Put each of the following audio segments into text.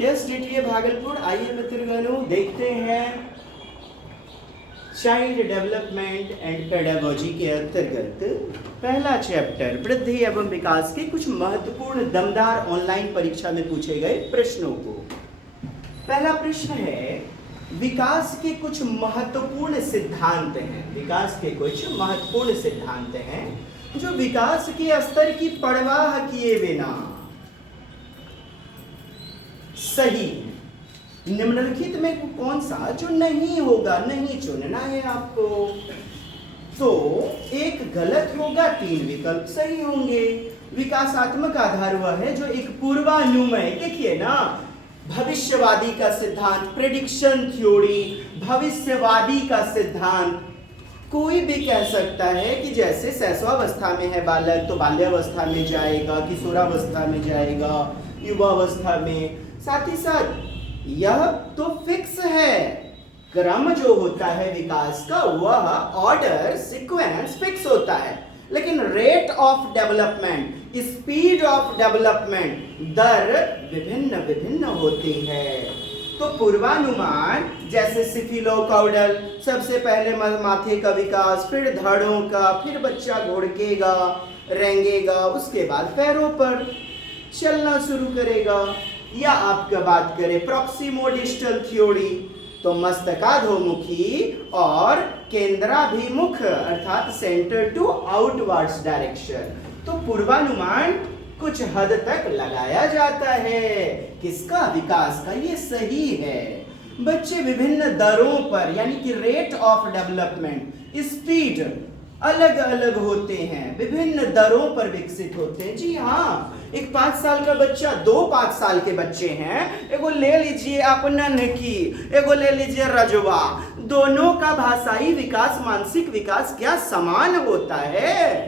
Yes DTA Bhagalpur. आइए मित्रगणों देखते हैं चाइल्ड डेवलपमेंट एंड पेडागोजी के अंतर्गत पहला चैप्टर वृद्धि एवं विकास के कुछ महत्वपूर्ण दमदार ऑनलाइन परीक्षा में पूछे गए प्रश्नों को। पहला प्रश्न है विकास के कुछ महत्वपूर्ण सिद्धांत हैं। विकास के कुछ महत्वपूर्ण सिद्धांत हैं जो विकास के स्तर की परवाह किए बिना सही है। निम्नलिखित में कौन सा जो नहीं होगा, नहीं चुनना है आपको। तो एक गलत होगा, 3 विकल्प सही होंगे। विकासात्मक आधार वह है जो एक पूर्वानुमान, देखिए ना, भविष्यवादी का सिद्धांत, प्रेडिक्शन थ्योरी, भविष्यवादी का सिद्धांत। कोई भी कह सकता है कि जैसे शैशवावस्था में है बालक तो बाल्यावस्था में जाएगा, किशोरावस्था में जाएगा, युवावस्था में। साथ ही साथ यह तो फिक्स है, क्रम जो होता है विकास का वह ऑर्डर सीक्वेंस फिक्स होता है, लेकिन rate of development, speed of development, दर विभिन्न विभिन्न होती है। तो पूर्वानुमान जैसे सिफिलोकाउडल, सबसे पहले माथे का विकास, फिर धड़ों का, फिर बच्चा घुड़केगा, रेंगेगा, उसके बाद पैरों पर चलना शुरू करेगा। या आपका बात करें प्रॉक्सिमोडिस्टल थ्योरी, तो मस्तकाधोमुखी और केंद्राभिमुख अर्थात सेंटर टू आउटवर्ड्स डायरेक्शन। तो पूर्वानुमान कुछ हद तक लगाया जाता है किसका, विकास का। ये सही है। बच्चे विभिन्न दरों पर यानी कि रेट ऑफ डेवलपमेंट, स्पीड अलग अलग होते हैं, विभिन्न दरों पर विकसित होते हैं। जी हाँ, एक 5 साल का बच्चा, 2 5 साल के बच्चे हैं, एगो ले लीजिए अपना नकी, एगो ले लीजिए रजवा, दोनों का भाषाई विकास, मानसिक विकास क्या समान होता है?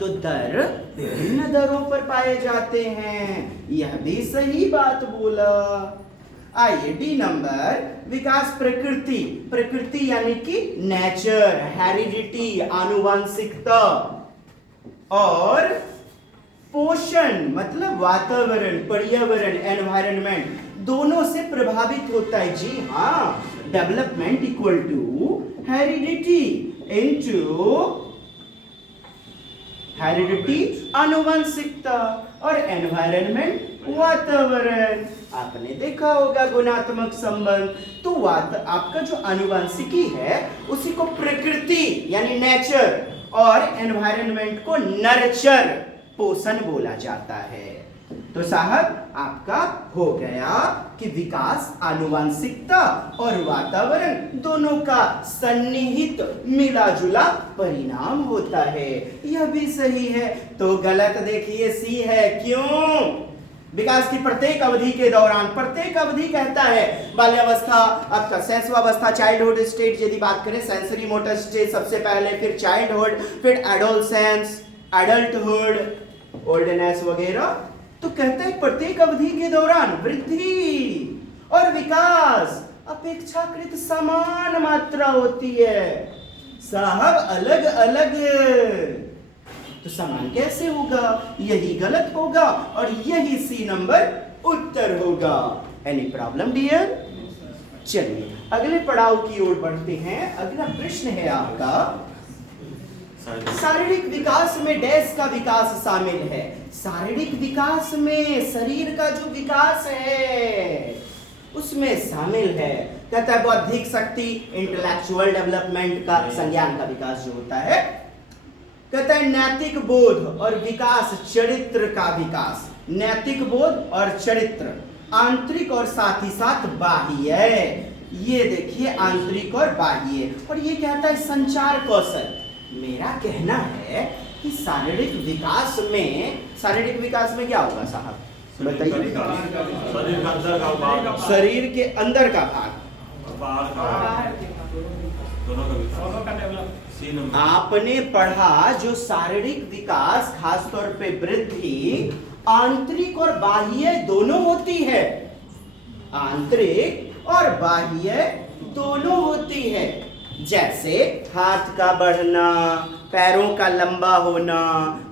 तो दर विभिन्न दरों पर पाए जाते हैं। यह भी सही बात बोला। आइए डी नंबर, विकास प्रकृति, प्रकृति यानी कि नेचर, हेरिडिटी, आनुवंशिकता, और पोषण मतलब वातावरण, पर्यावरण, एनवायरनमेंट, दोनों से प्रभावित होता है। जी हाँ, development equal to heredity into heredity आनुवंशिकता और एनवायरनमेंट वातावरण। आपने देखा होगा गुणात्मक संबंध। तो आपका जो आनुवंशिकी है उसी को प्रकृति यानी नेचर और एनवायरनमेंट को नर्चर, पोषण बोला जाता है। तो साहब आपका हो गया कि विकास आनुवंशिकता और वातावरण दोनों का सन्निहित मिला जुला परिणाम होता है। यह भी सही है। तो गलत देखिए सी है। क्यों? विकास की प्रत्येक अवधि के दौरान, प्रत्येक अवधि कहता है बाल्यावस्था, आपका शैशवावस्था, चाइल्डहुड स्टेज यदि बात करें, सेंसरी मोटर स्टेज सबसे पहले, फिर चाइल्डहुड, फिर एडोलसेंस, एडल्टहुड, ओल्डनेस वगैरह। तो कहता है प्रत्येक अवधि के दौरान वृद्धि और विकास अपेक्षाकृत समान मात्रा होती है। साहब अलग अलग, तो समान कैसे होगा? यही गलत होगा और यही सी नंबर उत्तर होगा। Any problem dear? चलिए अगले पड़ाव की ओर बढ़ते हैं। अगला प्रश्न है आपका, शारीरिक विकास में डैश का विकास शामिल है। शारीरिक विकास में शरीर का जो विकास है उसमें शामिल है। कहता है बौद्धिक शक्ति, इंटेलेक्चुअल डेवलपमेंट का, संज्ञान का विकास जो होता है। कहता है नैतिक बोध और विकास, चरित्र का विकास। नैतिक बोध और चरित्र, आंतरिक और साथ ही साथ बाह्य। ये देखिए आंतरिक और बाह्य। और ये कहता है संचार कौशल। मेरा कहना है कि शारीरिक विकास में क्या होगा साहब बताइए? शरीर के अंदर का भाग, आपने पढ़ा जो शारीरिक विकास खासतौर पे वृद्धि आंतरिक और बाह्य दोनों होती है। आंतरिक और बाह्य दोनों होती है। जैसे हाथ का बढ़ना, पैरों का लंबा होना,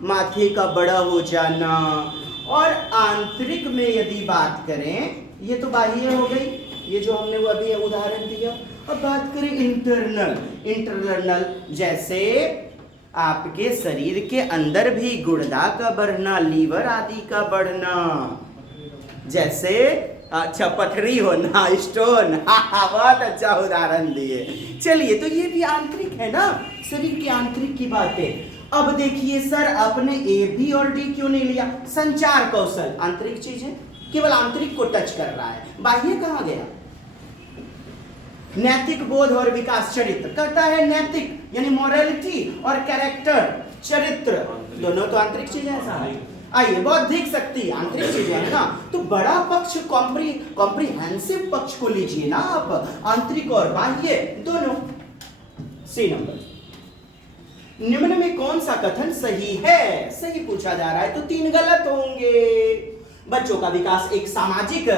माथे का बड़ा हो जाना, और आंतरिक में यदि बात करें, ये तो बाह्य हो गई, ये जो हमने वो अभी उदाहरण दिया। अब बात करें इंटरनल। इंटरनल जैसे आपके शरीर के अंदर भी गुर्दा का बढ़ना, लीवर आदि का बढ़ना, जैसे अच्छा पथरी होना, स्टोन। बहुत अच्छा उदाहरण दिए। चलिए, तो ये भी आंतरिक है ना, शरीर के आंतरिक की बात है। अब देखिए सर, आपने ए बी और डी क्यों नहीं लिया? संचार कौशल आंतरिक चीज है, केवल आंतरिक को टच कर रहा है, बाह्य कहाँ गया? नैतिक बोध और विकास, चरित्र कहता है नैतिक यानी मोरालिटी, और कैरेक्टर चरित्र, दोनों तो आंतरिक चीजें हैं साहब। आइए, बौद्धिक शक्ति आंतरिक चीजें है ना, तो बड़ा पक्ष कॉम्प्रिहेंसिव पक्ष को लीजिए ना आप, आंतरिक और बाह्य दोनों। सी नंबर, निम्न में कौन सा कथन सही है? सही पूछा जा रहा है तो 3 गलत होंगे। बच्चों का विकास एक सामाजिक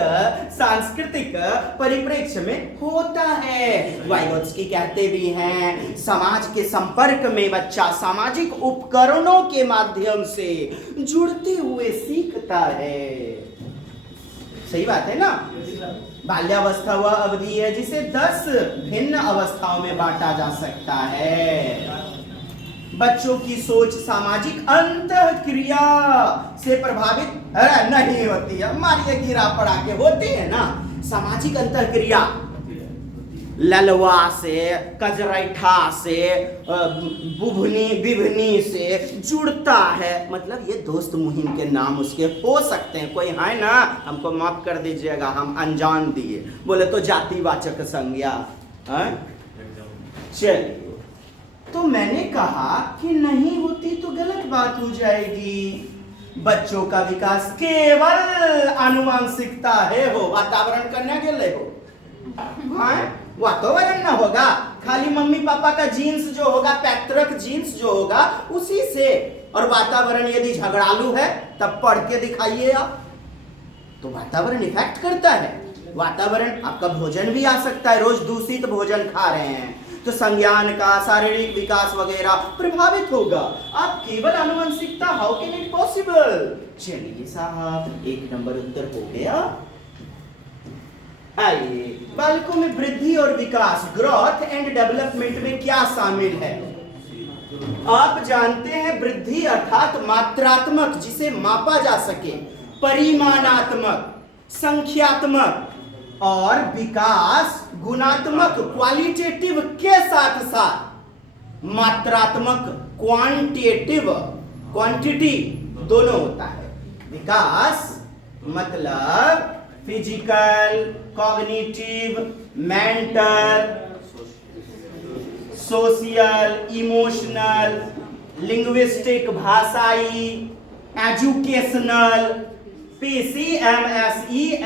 सांस्कृतिक परिप्रेक्ष्य में होता है। वाइगोत्स्की कहते भी हैं, समाज के संपर्क में बच्चा सामाजिक उपकरणों के माध्यम से जुड़ते हुए सीखता है। सही बात है ना? बाल्यावस्था वह अवधि है जिसे 10 भिन्न अवस्थाओं में बांटा जा सकता है। बच्चों की सोच सामाजिक अंतःक्रिया से प्रभावित नहीं होती है। मारिए गिरा पड़ा के होती है ना सामाजिक अंतःक्रिया, ललवा से, कजरैठा से, बिभनी से जुड़ता है। मतलब ये दोस्त मुहिम के नाम उसके हो सकते हैं, कोई है ना, हमको माफ कर दीजिएगा, हम अनजान दिए, बोले तो जातिवाचक संज्ञा। चलिए, तो मैंने कहा कि नहीं होती तो गलत बात हो जाएगी। बच्चों का विकास केवल आनुवांशिकता है, हो वातावरण करने के लिए हो, वातावरण ना होगा, खाली मम्मी पापा का जीन्स जो होगा, पैतृक जीन्स जो होगा उसी से। और वातावरण यदि झगड़ालू है तब पढ़ के दिखाइए आप, तो वातावरण इफेक्ट करता है। वातावरण, आपका भोजन भी आ सकता है, रोज दूषित भोजन खा रहे हैं तो संज्ञान का, शारीरिक विकास वगैरह प्रभावित होगा। आप केवल आनुवंशिकता, हाउ कैन इट पॉसिबल? चलिए साहब, 1 नंबर उत्तर हो गया। आइए, बालकों में वृद्धि और विकास, ग्रोथ एंड डेवलपमेंट में क्या शामिल है? आप जानते हैं वृद्धि अर्थात मात्रात्मक, जिसे मापा जा सके, परिमाणात्मक, संख्यात्मक, और विकास गुणात्मक क्वालिटेटिव के साथ साथ मात्रात्मक क्वांटिटेटिव, क्वांटिटी दोनों होता है। विकास मतलब physical, cognitive, mental, social, emotional, linguistic भाषाई, एजुकेशनल, PCMSELE,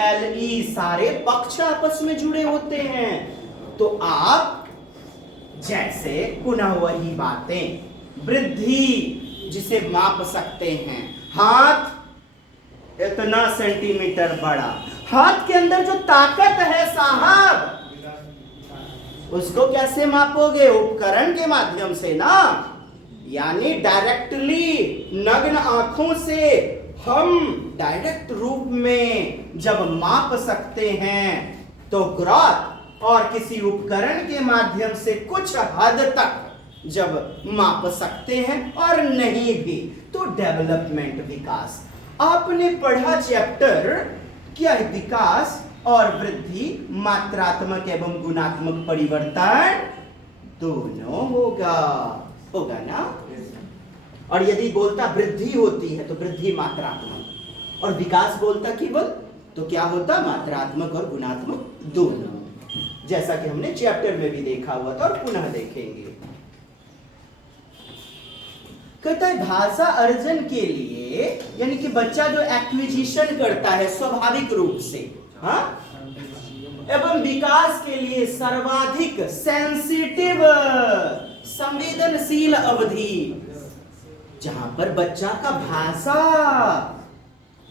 सारे पक्ष आपस में जुड़े होते हैं। तो आप जैसे पुनः वही बातें, वृद्धि जिसे माप सकते हैं, हाथ इतना सेंटीमीटर बड़ा, हाथ के अंदर जो ताकत है साहब, उसको कैसे मापोगे? उपकरण के माध्यम से ना, यानी डायरेक्टली नग्न आंखों से हम डायरेक्ट रूप में जब माप सकते हैं तो ग्रोथ, और किसी उपकरण के माध्यम से कुछ हद तक जब माप सकते हैं, और नहीं भी तो डेवलपमेंट, विकास। आपने पढ़ा चैप्टर क्या है? विकास और वृद्धि मात्रात्मक एवं गुणात्मक परिवर्तन दोनों होगा ना। और यदि बोलता वृद्धि होती है तो वृद्धि मात्रात्मक, और विकास बोलता केवल तो क्या होता? मात्रात्मक और गुणात्मक दोनों, जैसा कि हमने चैप्टर में भी देखा हुआ था और पुनः देखेंगे। कहता है भाषा अर्जन के लिए, यानी कि बच्चा जो एक्विजिशन करता है स्वाभाविक रूप से, हाँ, एवं विकास के लिए सर्वाधिक सेंसिटिव, संवेदनशील अवधि, जहां पर बच्चा का भाषा,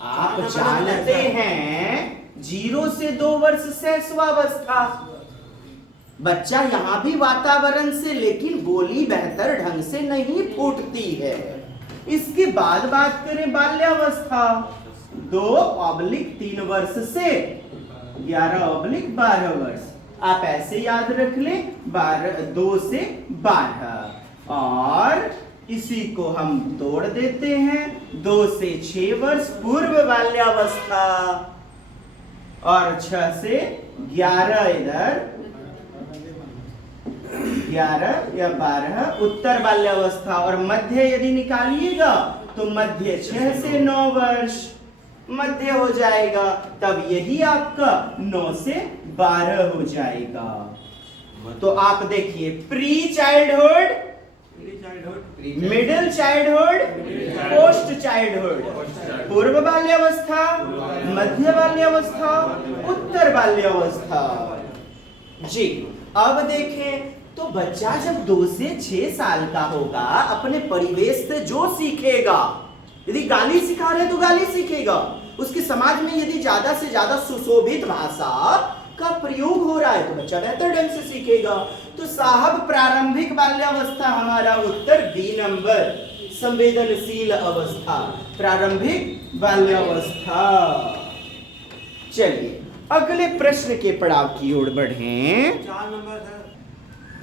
आप जानते हैं 0 से 2 वर्ष शैशवावस्था, बच्चा यहां भी वातावरण से, लेकिन बोली बेहतर ढंग से नहीं फूटती है। इसके बाद बात करें बाल्यावस्था, 2/3 वर्ष से 11/12 वर्ष। आप ऐसे याद रख लें 2 से 12 और इसी को हम तोड़ देते हैं 2 से 6 वर्ष पूर्व बाल्यावस्था और 6 से 11 इधर 11 या 12 उत्तर बाल्यावस्था और मध्य यदि निकालिएगा तो मध्य 6 से 9 वर्ष मध्य हो जाएगा, तब यही आपका 9 से 12 हो जाएगा। तो आप देखिए pre childhood, middle childhood, post childhood, पूर्व बाल्यावस्था, मध्य बाल्यावस्था, उत्तर बाल्यावस्था। जी अब देखें तो बच्चा जब 2 से 6 साल का होगा अपने परिवेश से जो सीखेगा, यदि गाली सिखा रहे तो गाली सीखेगा, उसके समाज में यदि ज्यादा से ज्यादा सुशोभित भाषा का प्रयोग हो रहा है तो बच्चा बेहतर ढंग से सीखेगा। तो साहब प्रारंभिक बाल्यावस्था हमारा उत्तर बी नंबर, संवेदनशील अवस्था, प्रारंभिक बाल्यावस्था। चलिए अगले प्रश्न के पड़ाव की ओर बढ़ें। 4 नंबर है।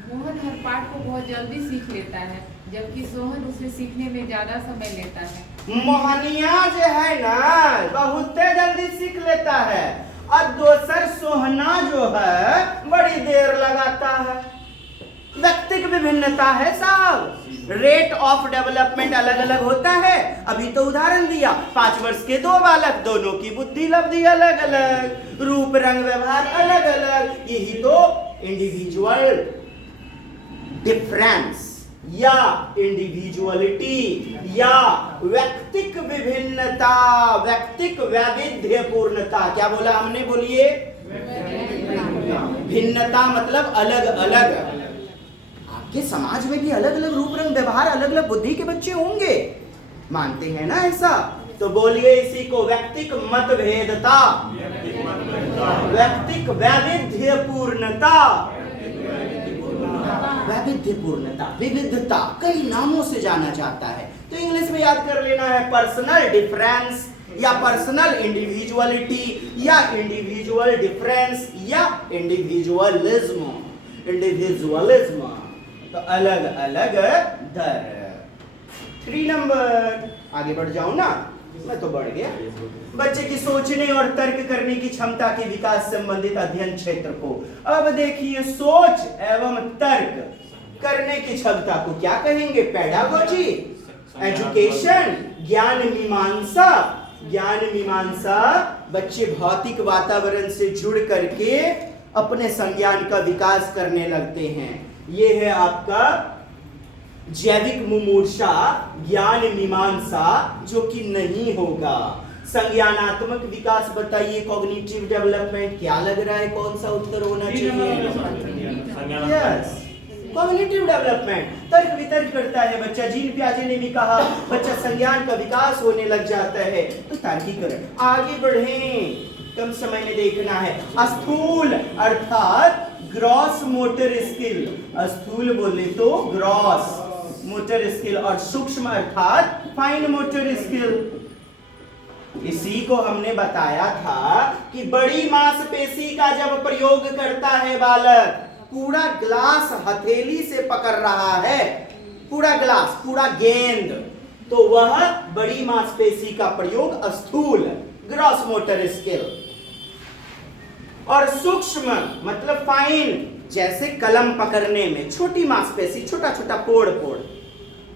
मोहन हर पाठ को बहुत जल्दी सीख लेता है जबकि सोहन उसे सीखने में ज्यादा समय लेता है। मोहनिया जो है ना बहुत जल्दी सीख लेता है और दोसर सोहना जो है बड़ी देर लगाता है। व्यक्तिगत विभिन्नता है साहब, रेट ऑफ डेवलपमेंट अलग अलग होता है। अभी तो उदाहरण दिया 5 वर्ष के 2 बालक, दोनों की बुद्धि लब्धि अलग अलग, रूप रंग व्यवहार अलग अलग। यही तो इंडिविजुअल डिफरेंस या इंडिविजुअलिटी या व्यक्तिक विभिन्नता, व्यक्तिक वैविध्यपूर्णता, क्या बोला हमने, बोलिए भिन्नता मतलब अलग अलग। आपके समाज में भी अलग अलग रूप रंग व्यवहार अलग अलग बुद्धि के बच्चे होंगे, मानते हैं ना ऐसा? तो बोलिए इसी को व्यक्तिक मतभेदता, व्यक्तिक वैविध्यपूर्णता, वैविध्यपूर्णता, विविधता कई नामों से जाना जाता है। तो इंग्लिश में याद कर लेना है पर्सनल डिफरेंस या पर्सनल इंडिविजुअलिटी या इंडिविजुअल डिफरेंस या इंडिविजुअलिज्म। इंडिविजुअलिज्म तो अलग अलग दर। 3 नंबर, आगे बढ़ जाऊं ना, मैं तो बढ़ गया। बच्चे की सोचने और तर्क करने की क्षमता के विकास संबंधित अध्ययन क्षेत्र को अब देखिए सोच एवं तर्क करने की क्षमता को क्या कहेंगे? पेडागोजी, एजुकेशन, ज्ञान मीमांसा। ज्ञान मीमांसा बच्चे भौतिक वातावरण से जुड़ करके अपने संज्ञान का विकास करने लगते हैं। ये है आपका जैविक मुमूर्षा, ज्ञान मीमांसा, जो कि नहीं होगा। संज्ञानात्मक विकास बताइए, कॉग्निटिव डेवलपमेंट, क्या लग रहा है कौन सा उत्तर होना चाहिए? Yes, cognitive development. तर्क वितर्क करता है बच्चा, जीन प्याजे ने भी कहा बच्चा संज्ञान का विकास होने लग जाता है। तो तार्किकरण, आगे बढ़ें, कम समय में देखना है। स्थूल अर्थात ग्रॉस मोटर स्किल, स्थूल बोले तो ग्रॉस मोटर स्किल और सूक्ष्म अर्थात फाइन मोटर स्किल। इसी को हमने बताया था कि बड़ी मांसपेशी का जब प्रयोग करता है बालक, पूरा ग्लास हथेली से पकड़ रहा है, पूरा ग्लास, पूरा गेंद, तो वह बड़ी मांसपेशी का प्रयोग स्थूल ग्रॉस मोटर स्किल। और सूक्ष्म मतलब फाइन, जैसे कलम पकड़ने में छोटी मांसपेशी, छोटा छोटा पोड़ पोड़।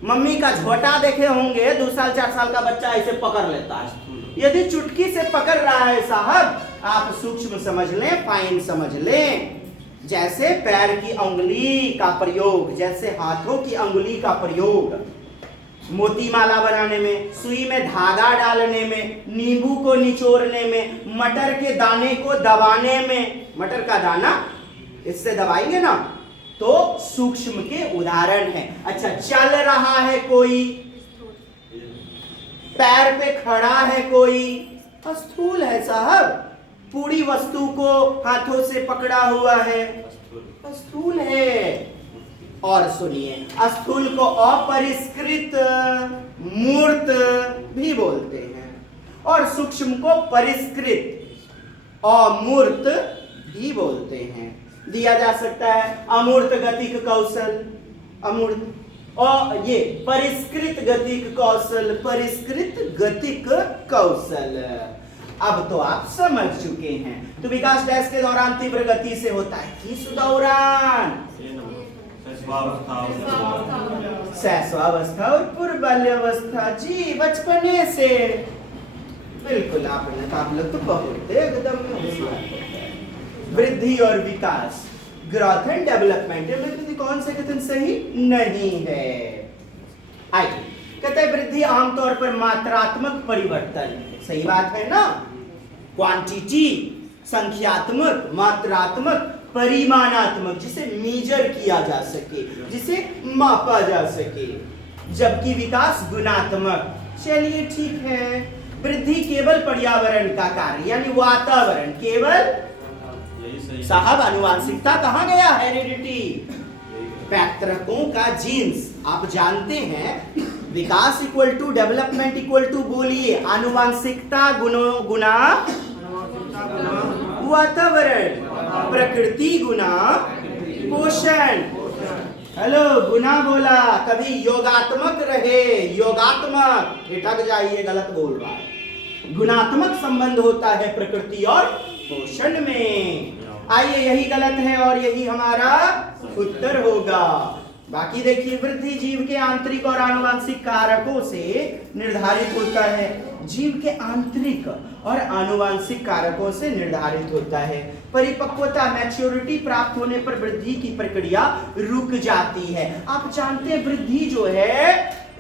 मम्मी का झोटा देखे होंगे, 2 साल 4 साल का बच्चा ऐसे पकड़ लेता है। यदि चुटकी से पकड़ रहा है साहब, आप सूक्ष्म समझ लें, फाइन समझ लें। जैसे पैर की अंगुली का प्रयोग, जैसे हाथों की अंगुली का प्रयोग, मोती माला बनाने में, सुई में धागा डालने में, नींबू को निचोड़ने में, मटर के दाने को दबाने में। मटर का दाना इससे दबाएंगे ना, तो सूक्ष्म के उदाहरण है। अच्छा, चल रहा है कोई, पैर पे खड़ा है कोई, स्थूल है साहब। पूरी वस्तु को हाथों से पकड़ा हुआ है, स्थूल है। और सुनिए, स्थूल को अपरिष्कृत मूर्त भी बोलते हैं और सूक्ष्म को परिष्कृत अमूर्त भी बोलते हैं। दिया जा सकता है अमूर्त गतिक कौशल, अमूर्त, और ये परिष्कृत गतिक कौशल, परिष्कृत गतिक कौशल। अब तो आप समझ चुके हैं। तो विकास डैश के दौरान तीव्र गति से होता है किस दौरान? शैशवावस्था और पूर्व बाल्यावस्था। जी, बचपने से। बिल्कुल, आप लोग तो बहुत एकदम। वृद्धि और विकास, ग्रोथ एंड डेवलपमेंट, ये कौन से कथन सही नहीं है? आइए, कहते हैं वृद्धि आमतौर पर मात्रात्मक परिवर्तन, सही बात है ना? क्वांटिटी संख्यात्मक, मात्रात्मक, परिमाणात्मक, जिसे मेजर किया जा सके, जिसे मापा जा सके, जबकि विकास गुणात्मक। चलिए ठीक है, वृद्धि केवल पर्यावरण का कार्य यानी वातावरण, केवल साहब आनुवांशिकता कहाँ गया? हेरिडिटी, पैतृकों का जीन्स। आप जानते हैं विकास equal to development equal to, बोलिए, आनुवांशिकता गुना वातावरण, प्रकृति गुना पोषण। हेलो, गुना बोला, कभी योगात्मक रहे, योगात्मक, ठिठक जाइए, गलत बोल रहा है। गुणात्मक संबंध होता है प्रकृति और पोषण में। आइए, यही गलत है और यही हमारा उत्तर होगा। बाकी देखिए, वृद्धि जीव के आंतरिक और आनुवांशिक कारकों से निर्धारित होता है। जीव के आंतरिक और आनुवांशिक कारकों से निर्धारित होता है। परिपक्वता, मैच्योरिटी प्राप्त होने पर वृद्धि की प्रक्रिया रुक जाती है। आप जानते हैं वृद्धि जो है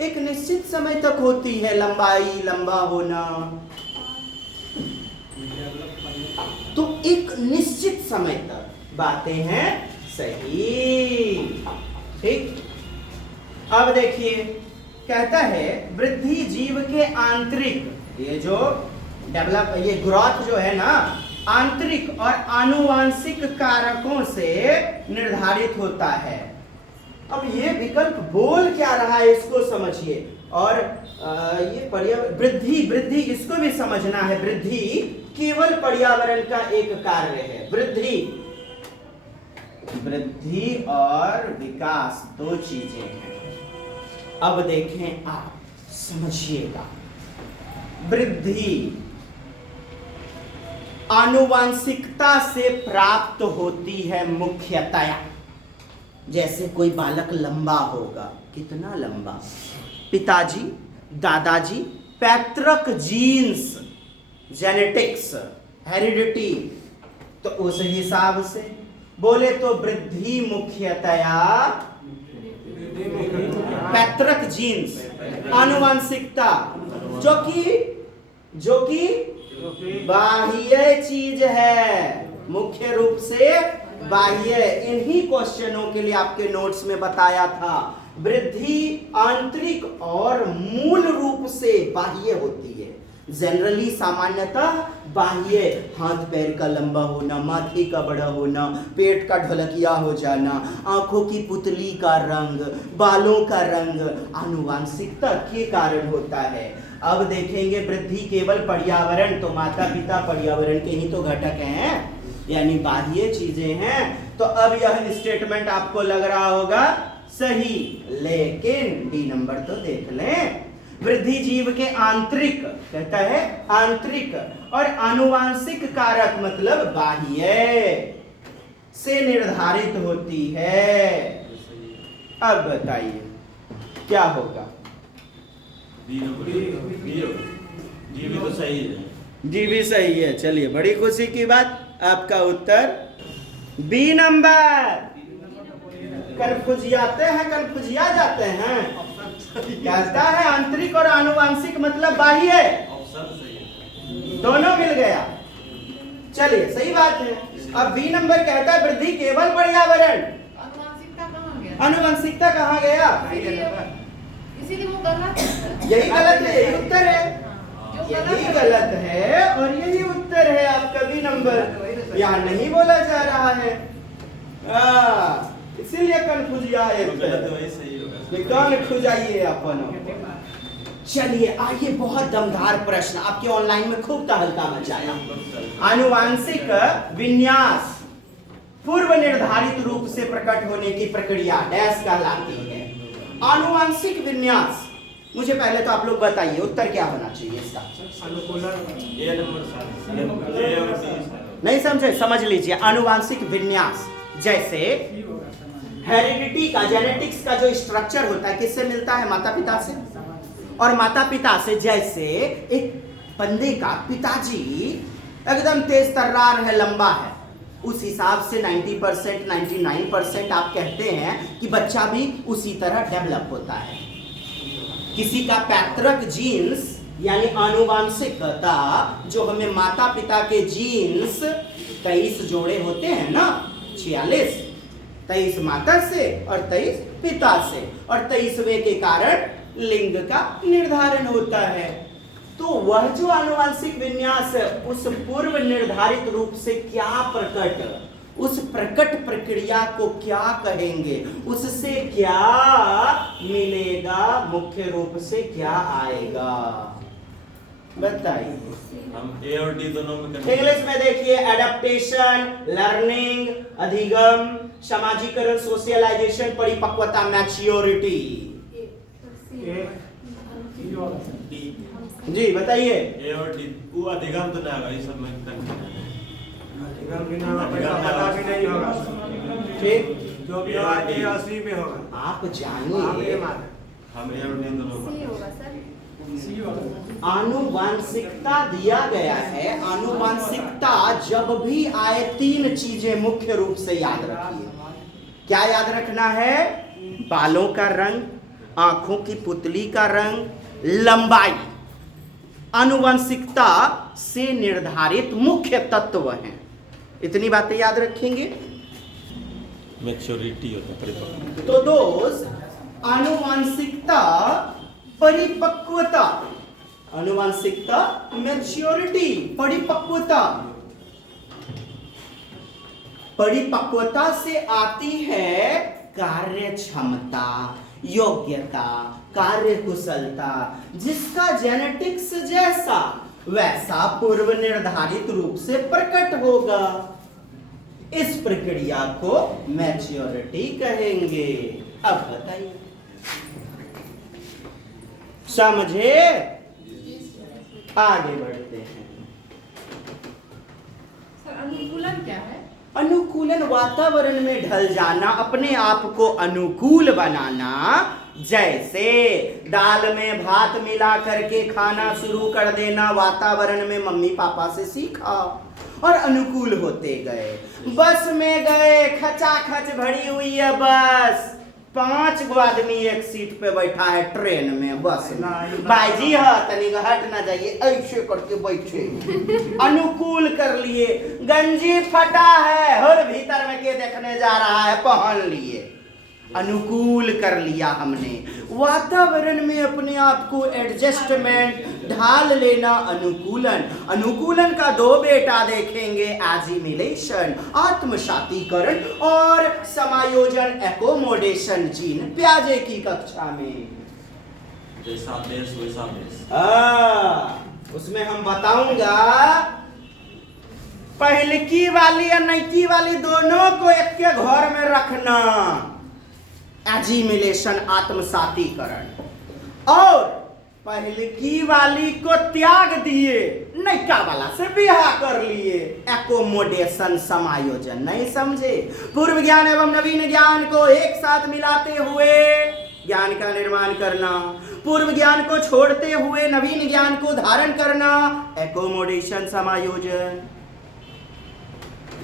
एक निश्चित समय तक होती है, लंबाई, लंबा होना, तो एक निश्चित समय तक। बातें हैं सही, ठीक। अब देखिए, कहता है वृद्धि जीव के आंतरिक, ये जो डेवलप, ये ग्रोथ जो है ना, आंतरिक और आनुवांशिक कारकों से निर्धारित होता है। अब ये विकल्प बोल क्या रहा है इसको समझिए। और ये वृद्धि इसको भी समझना है। वृद्धि केवल पर्यावरण का एक कार्य है। वृद्धि और विकास दो चीजें हैं। अब देखें, आप समझिएगा, वृद्धि आनुवांशिकता से प्राप्त होती है मुख्यतया। जैसे कोई बालक लंबा होगा, कितना लंबा? पिताजी, दादाजी, पैतृक जीन्स, जेनेटिक्स, हेरिडिटी, तो उस हिसाब से बोले तो वृद्धि मुख्यतया पैतृक जीन्स, आनुवांशिकता, जो कि बाह्य चीज है, मुख्य रूप से बाह्य। इन्हीं क्वेश्चनों के लिए आपके नोट्स में बताया था, वृद्धि आंतरिक और मूल रूप से बाह्य होती है। जनरली, सामान्यतः बाह्य, हाथ पैर का लंबा होना, माथे का बड़ा होना, पेट का ढलकिया हो जाना, आंखों की पुतली का रंग, बालों का रंग, आनुवांशिकता के कारण होता है। अब देखेंगे वृद्धि केवल पर्यावरण, तो माता पिता पर्यावरण के ही तो घटक हैं, यानी बाह्य चीजें हैं। तो अब यह स्टेटमेंट आपको लग रहा होगा सही, लेकिन डी नंबर तो देख लें। वृद्धि जीव के आंतरिक, कहता है आंतरिक और आनुवांशिक कारक मतलब बाह्य से निर्धारित होती है। अब बताइए क्या होगा? जी भी तो सही है। जी भी सही है। चलिए, बड़ी खुशी की बात, आपका उत्तर बी नंबर। कन्फ्यूजिया जाते हैं, कहता है आंतरिक और आनुवांशिक मतलब बाह्य, दोनों मिल गया। चलिए, सही बात है। अब बी नंबर कहता है वृद्धि केवल पर्यावरण, आनुवांशिकता कहाँ गया? इसीलिए वो गलत है। यही गलत है, यही उत्तर है, यही गलत है और यही उत्तर है आपका बी नंबर। यहाँ नहीं बोला जा रहा है, इसीलिए कन्फ्यूजिया है। गलत है, वही सही होगा। कौन खुजाइए अपन। चलिए आइए, बहुत दमदार प्रश्न आपके ऑनलाइन में खूब तहलका मचाया। आनुवांशिक विन्यास पूर्व निर्धारित रूप से प्रकट होने की प्रक्रिया डैश कहलाती है। आनुवांशिक विन्यास, मुझे पहले तो आप लोग बताइए उत्तर क्या होना चाहिए इसका। ए नंबर सर, ए और बी सर। नहीं समझे, समझ लीजिए। आनुवांशिक विन्यास जैसे हेरिडिटी का, जेनेटिक्स का जो स्ट्रक्चर होता है किससे मिलता है? माता पिता से। और माता पिता से जैसे एक बंदे का पिताजी एकदम तेज तर्रार है, लंबा है, उस हिसाब से 90% 99% आप कहते हैं कि बच्चा भी उसी तरह डेवलप होता है। किसी का पैतृक जीन्स यानी आनुवांशिकता, जो हमें माता पिता के जीन्स 23 जोड़े होते हैं ना, 46, 23 माता से और 23 पिता से, और 23वें के कारण लिंग का निर्धारण होता है। तो वह जो आनुवांशिक विन्यास उस पूर्व निर्धारित रूप से क्या प्रकट, उस प्रकट प्रक्रिया को क्या कहेंगे, उससे क्या मिलेगा, मुख्य रूप से क्या आएगा, बताइए। हम ए और डी दोनों में करेंगे। इंग्लिश में देखिए, एडेप्टेशन, लर्निंग, अधिगम, समाजीकरण, सोशलाइजेशन, परिपक्वता, मैच्योरिटी। जी बताइए। ए और डी, वो अधिगम तो नहीं आएगा, ये सब में ठीक, जो भी होगा ए और सी में होगा। आप जानिए हम ए और डी दोनों में। आनुवांशिकता दिया गया है। आनुवांशिकता जब भी आए 3 चीजें मुख्य रूप से याद रखिए। क्या याद रखना है? बालों का रंग, आंखों की पुतली का रंग, लंबाई। आनुवंशिकता से निर्धारित मुख्य तत्व हैं। इतनी बातें याद रखेंगे। मैच्योरिटी होता है, परिपक्व। तो दोस्त, आनुवंशिकता, परिपक्वता, आनुवंशिकता, मैच्योरिटी, परिपक्वता। परिपक्वता से आती है कार्य क्षमता, योग्यता, कार्य कुशलता, जिसका जेनेटिक्स जैसा वैसा पूर्व निर्धारित रूप से प्रकट होगा। इस प्रक्रिया को मैच्योरिटी कहेंगे। अब बताइए, समझे? आगे बढ़ते हैं। सर अनुकूलन क्या है? अनुकूलन वातावरण में ढल जाना, अपने आप को अनुकूल बनाना। जैसे दाल में भात मिला करके खाना शुरू कर देना, वातावरण में मम्मी पापा से सीखा और अनुकूल होते गए। बस में गए, खचाखच भरी हुई है बस, 5 गो आदमी एक सीट पे बैठा है ट्रेन में, बस में। भाई जी हाँ, तनिक हट ना जाइए, ऐसे करके बैठे, अनुकूल कर लिए। गंजी फटा है और भीतर में के देखने जा रहा है, पहन लिए, अनुकूल कर लिया हमने। वातावरण में अपने आप को एडजस्टमेंट, ढाल लेना, अनुकूलन। अनुकूलन का 2 बेटा देखेंगे, एजिमिलेशन, आत्मसातीकरण, और समायोजन, एकोमोडेशन जीन, प्याजे की कक्षा में। जैसा देश वैसा देश। उसमें हम बताऊंगा पहलकी वाली या नैकी वाली दोनों को एक के घर में रखना, एजिमिलेशन, आत्मसातीकरण, और पहलकी वाली को त्याग दिए, नैका वाला से ब्याह कर लिए, एकोमोडेशन, समायोजन। नहीं समझे? पूर्व ज्ञान एवं नवीन ज्ञान को एक साथ मिलाते हुए ज्ञान का निर्माण करना, पूर्व ज्ञान को छोड़ते हुए नवीन ज्ञान को धारण करना, एकोमोडेशन, समायोजन।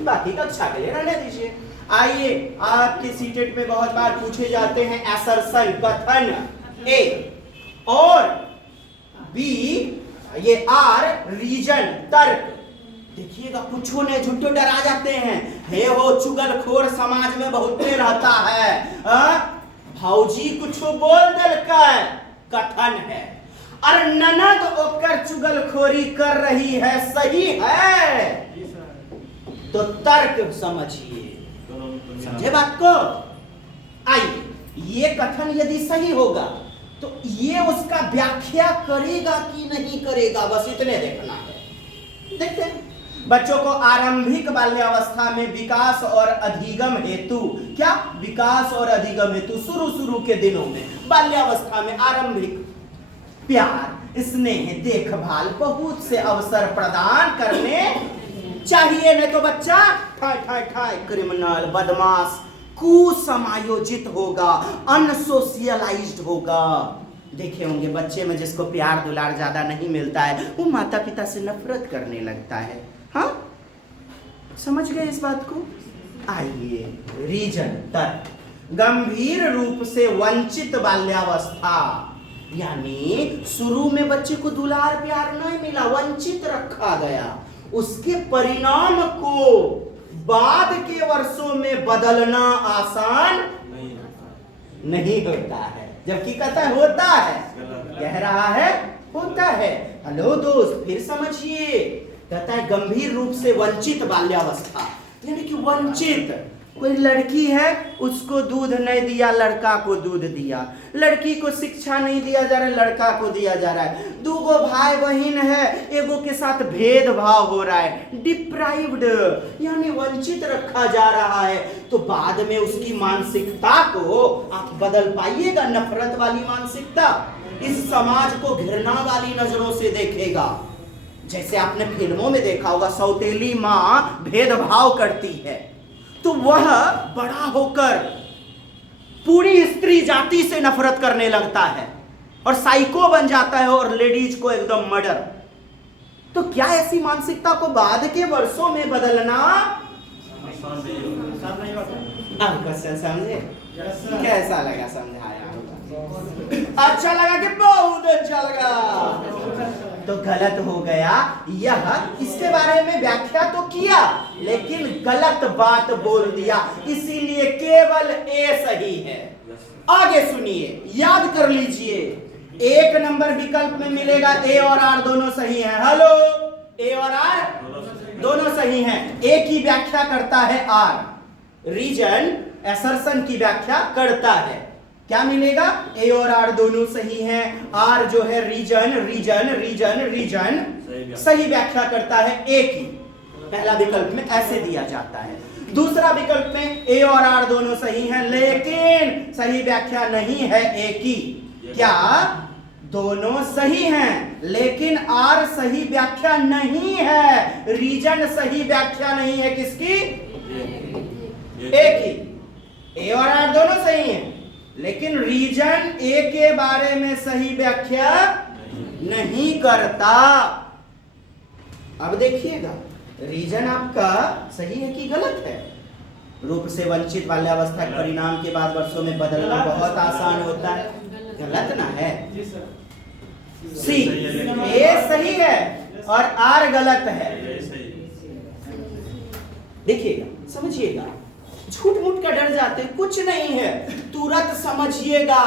बाकी कक्षा के लिए रहने दीजिए। आइए, आपके सीटेट में बहुत बार पूछे जाते हैं असर्शन, कथन, ए, और बी, ये आर, रीजन, तर्क। देखिएगा, कुछ ने झूठो डरा जाते हैं, हे हो चुगलखोर समाज में बहुते रहता है, भौजी कुछ बोल देलकै, कथन है, और ननद ओकर चुगलखोरी कर रही है, सही है, तो तर्क समझिए। समझे बात को? आइए, ये कथन यदि सही होगा तो ये उसका व्याख्या करेगा कि नहीं करेगा, बस इतने देखना है। देखते हैं बच्चों को आरंभिक बाल्यावस्था में विकास और अधिगम हेतु, क्या विकास और अधिगम हेतु शुरू के दिनों में बाल्यावस्था में आरंभिक प्यार, स्नेह, देखभाल, बहुत से अवसर प्रदान करने चाहिए। नहीं तो बच्चा ठाई क्रिमिनल, बदमाश, कुसमायोजित होगा, अनसोशियलाइज्ड होगा। देखे होंगे बच्चे में जिसको प्यार दुलार ज्यादा नहीं मिलता है वो माता पिता से नफरत करने लगता है। हाँ, समझ गए इस बात को? आइए रीजन तर्क। गंभीर रूप से वंचित बाल्यावस्था, यानी शुरू में बच्चे को दुलार प्यार नहीं मिला, वंचित रखा गया, उसके परिणाम को बाद के वर्षों में बदलना आसान नहीं होता है। जबकि कहता है होता है, कह रहा है होता है। हेलो दोस्त, फिर समझिए, कहता है गंभीर रूप से वंचित बाल्यावस्था, यानी कि वंचित। कोई लड़की है, उसको दूध नहीं दिया, लड़का को दूध दिया, लड़की को शिक्षा नहीं दिया जा रहा है, लड़का को दिया जा रहा है। दूगो भाई बहन है, एगो के साथ भेदभाव हो रहा है, डिप्राइव्ड, यानी वंचित रखा जा रहा है। तो बाद में उसकी मानसिकता को आप बदल पाइएगा, नफरत वाली मानसिकता, इस समाज को घृणा वाली नजरों से देखेगा। जैसे आपने फिल्मों में देखा होगा, सौतेली माँ भेदभाव करती है तो वह बड़ा होकर पूरी स्त्री जाति से नफरत करने लगता है और साइको बन जाता है और लेडीज को एकदम मर्डर। तो क्या ऐसी मानसिकता को बाद के वर्षों में बदलना आप क्वेश्चन समझे? कैसा लगा समझाया? अच्छा लगा कि बहुत अच्छा लगा? तो गलत हो गया यह। इसके बारे में व्याख्या तो किया लेकिन गलत बात बोल दिया, इसीलिए केवल ए सही है। आगे सुनिए, याद कर लीजिए, 1 नंबर विकल्प में मिलेगा ए और आर दोनों सही हैं। हेलो, ए और आर दोनों सही हैं। ए की व्याख्या करता है आर, रीजन असर्शन की व्याख्या करता है। क्या मिलेगा? ए और आर दोनों सही हैं। आर जो है रीजन सही व्याख्या करता है ए की। पहला विकल्प में ऐसे दिया जाता है। दूसरा विकल्प में ए और आर दोनों सही हैं लेकिन सही व्याख्या नहीं है ए की। क्या? दोनों सही हैं लेकिन आर सही व्याख्या नहीं है, रीजन सही व्याख्या नहीं है। किसकी? ए की। ए और आर दोनों सही हैं लेकिन रीजन ए के बारे में सही व्याख्या नहीं करता। अब देखिएगा, रीजन आपका सही है कि गलत है? रूप से वंचित बाल्यावस्था के परिणाम के बाद वर्षों में बदलना बहुत आसान होता है। गलत ना है? सी, ए सही है और आर गलत है। देखिएगा, समझिएगा, झूठ मूठ का डर जाते, कुछ नहीं है, तुरंत समझिएगा।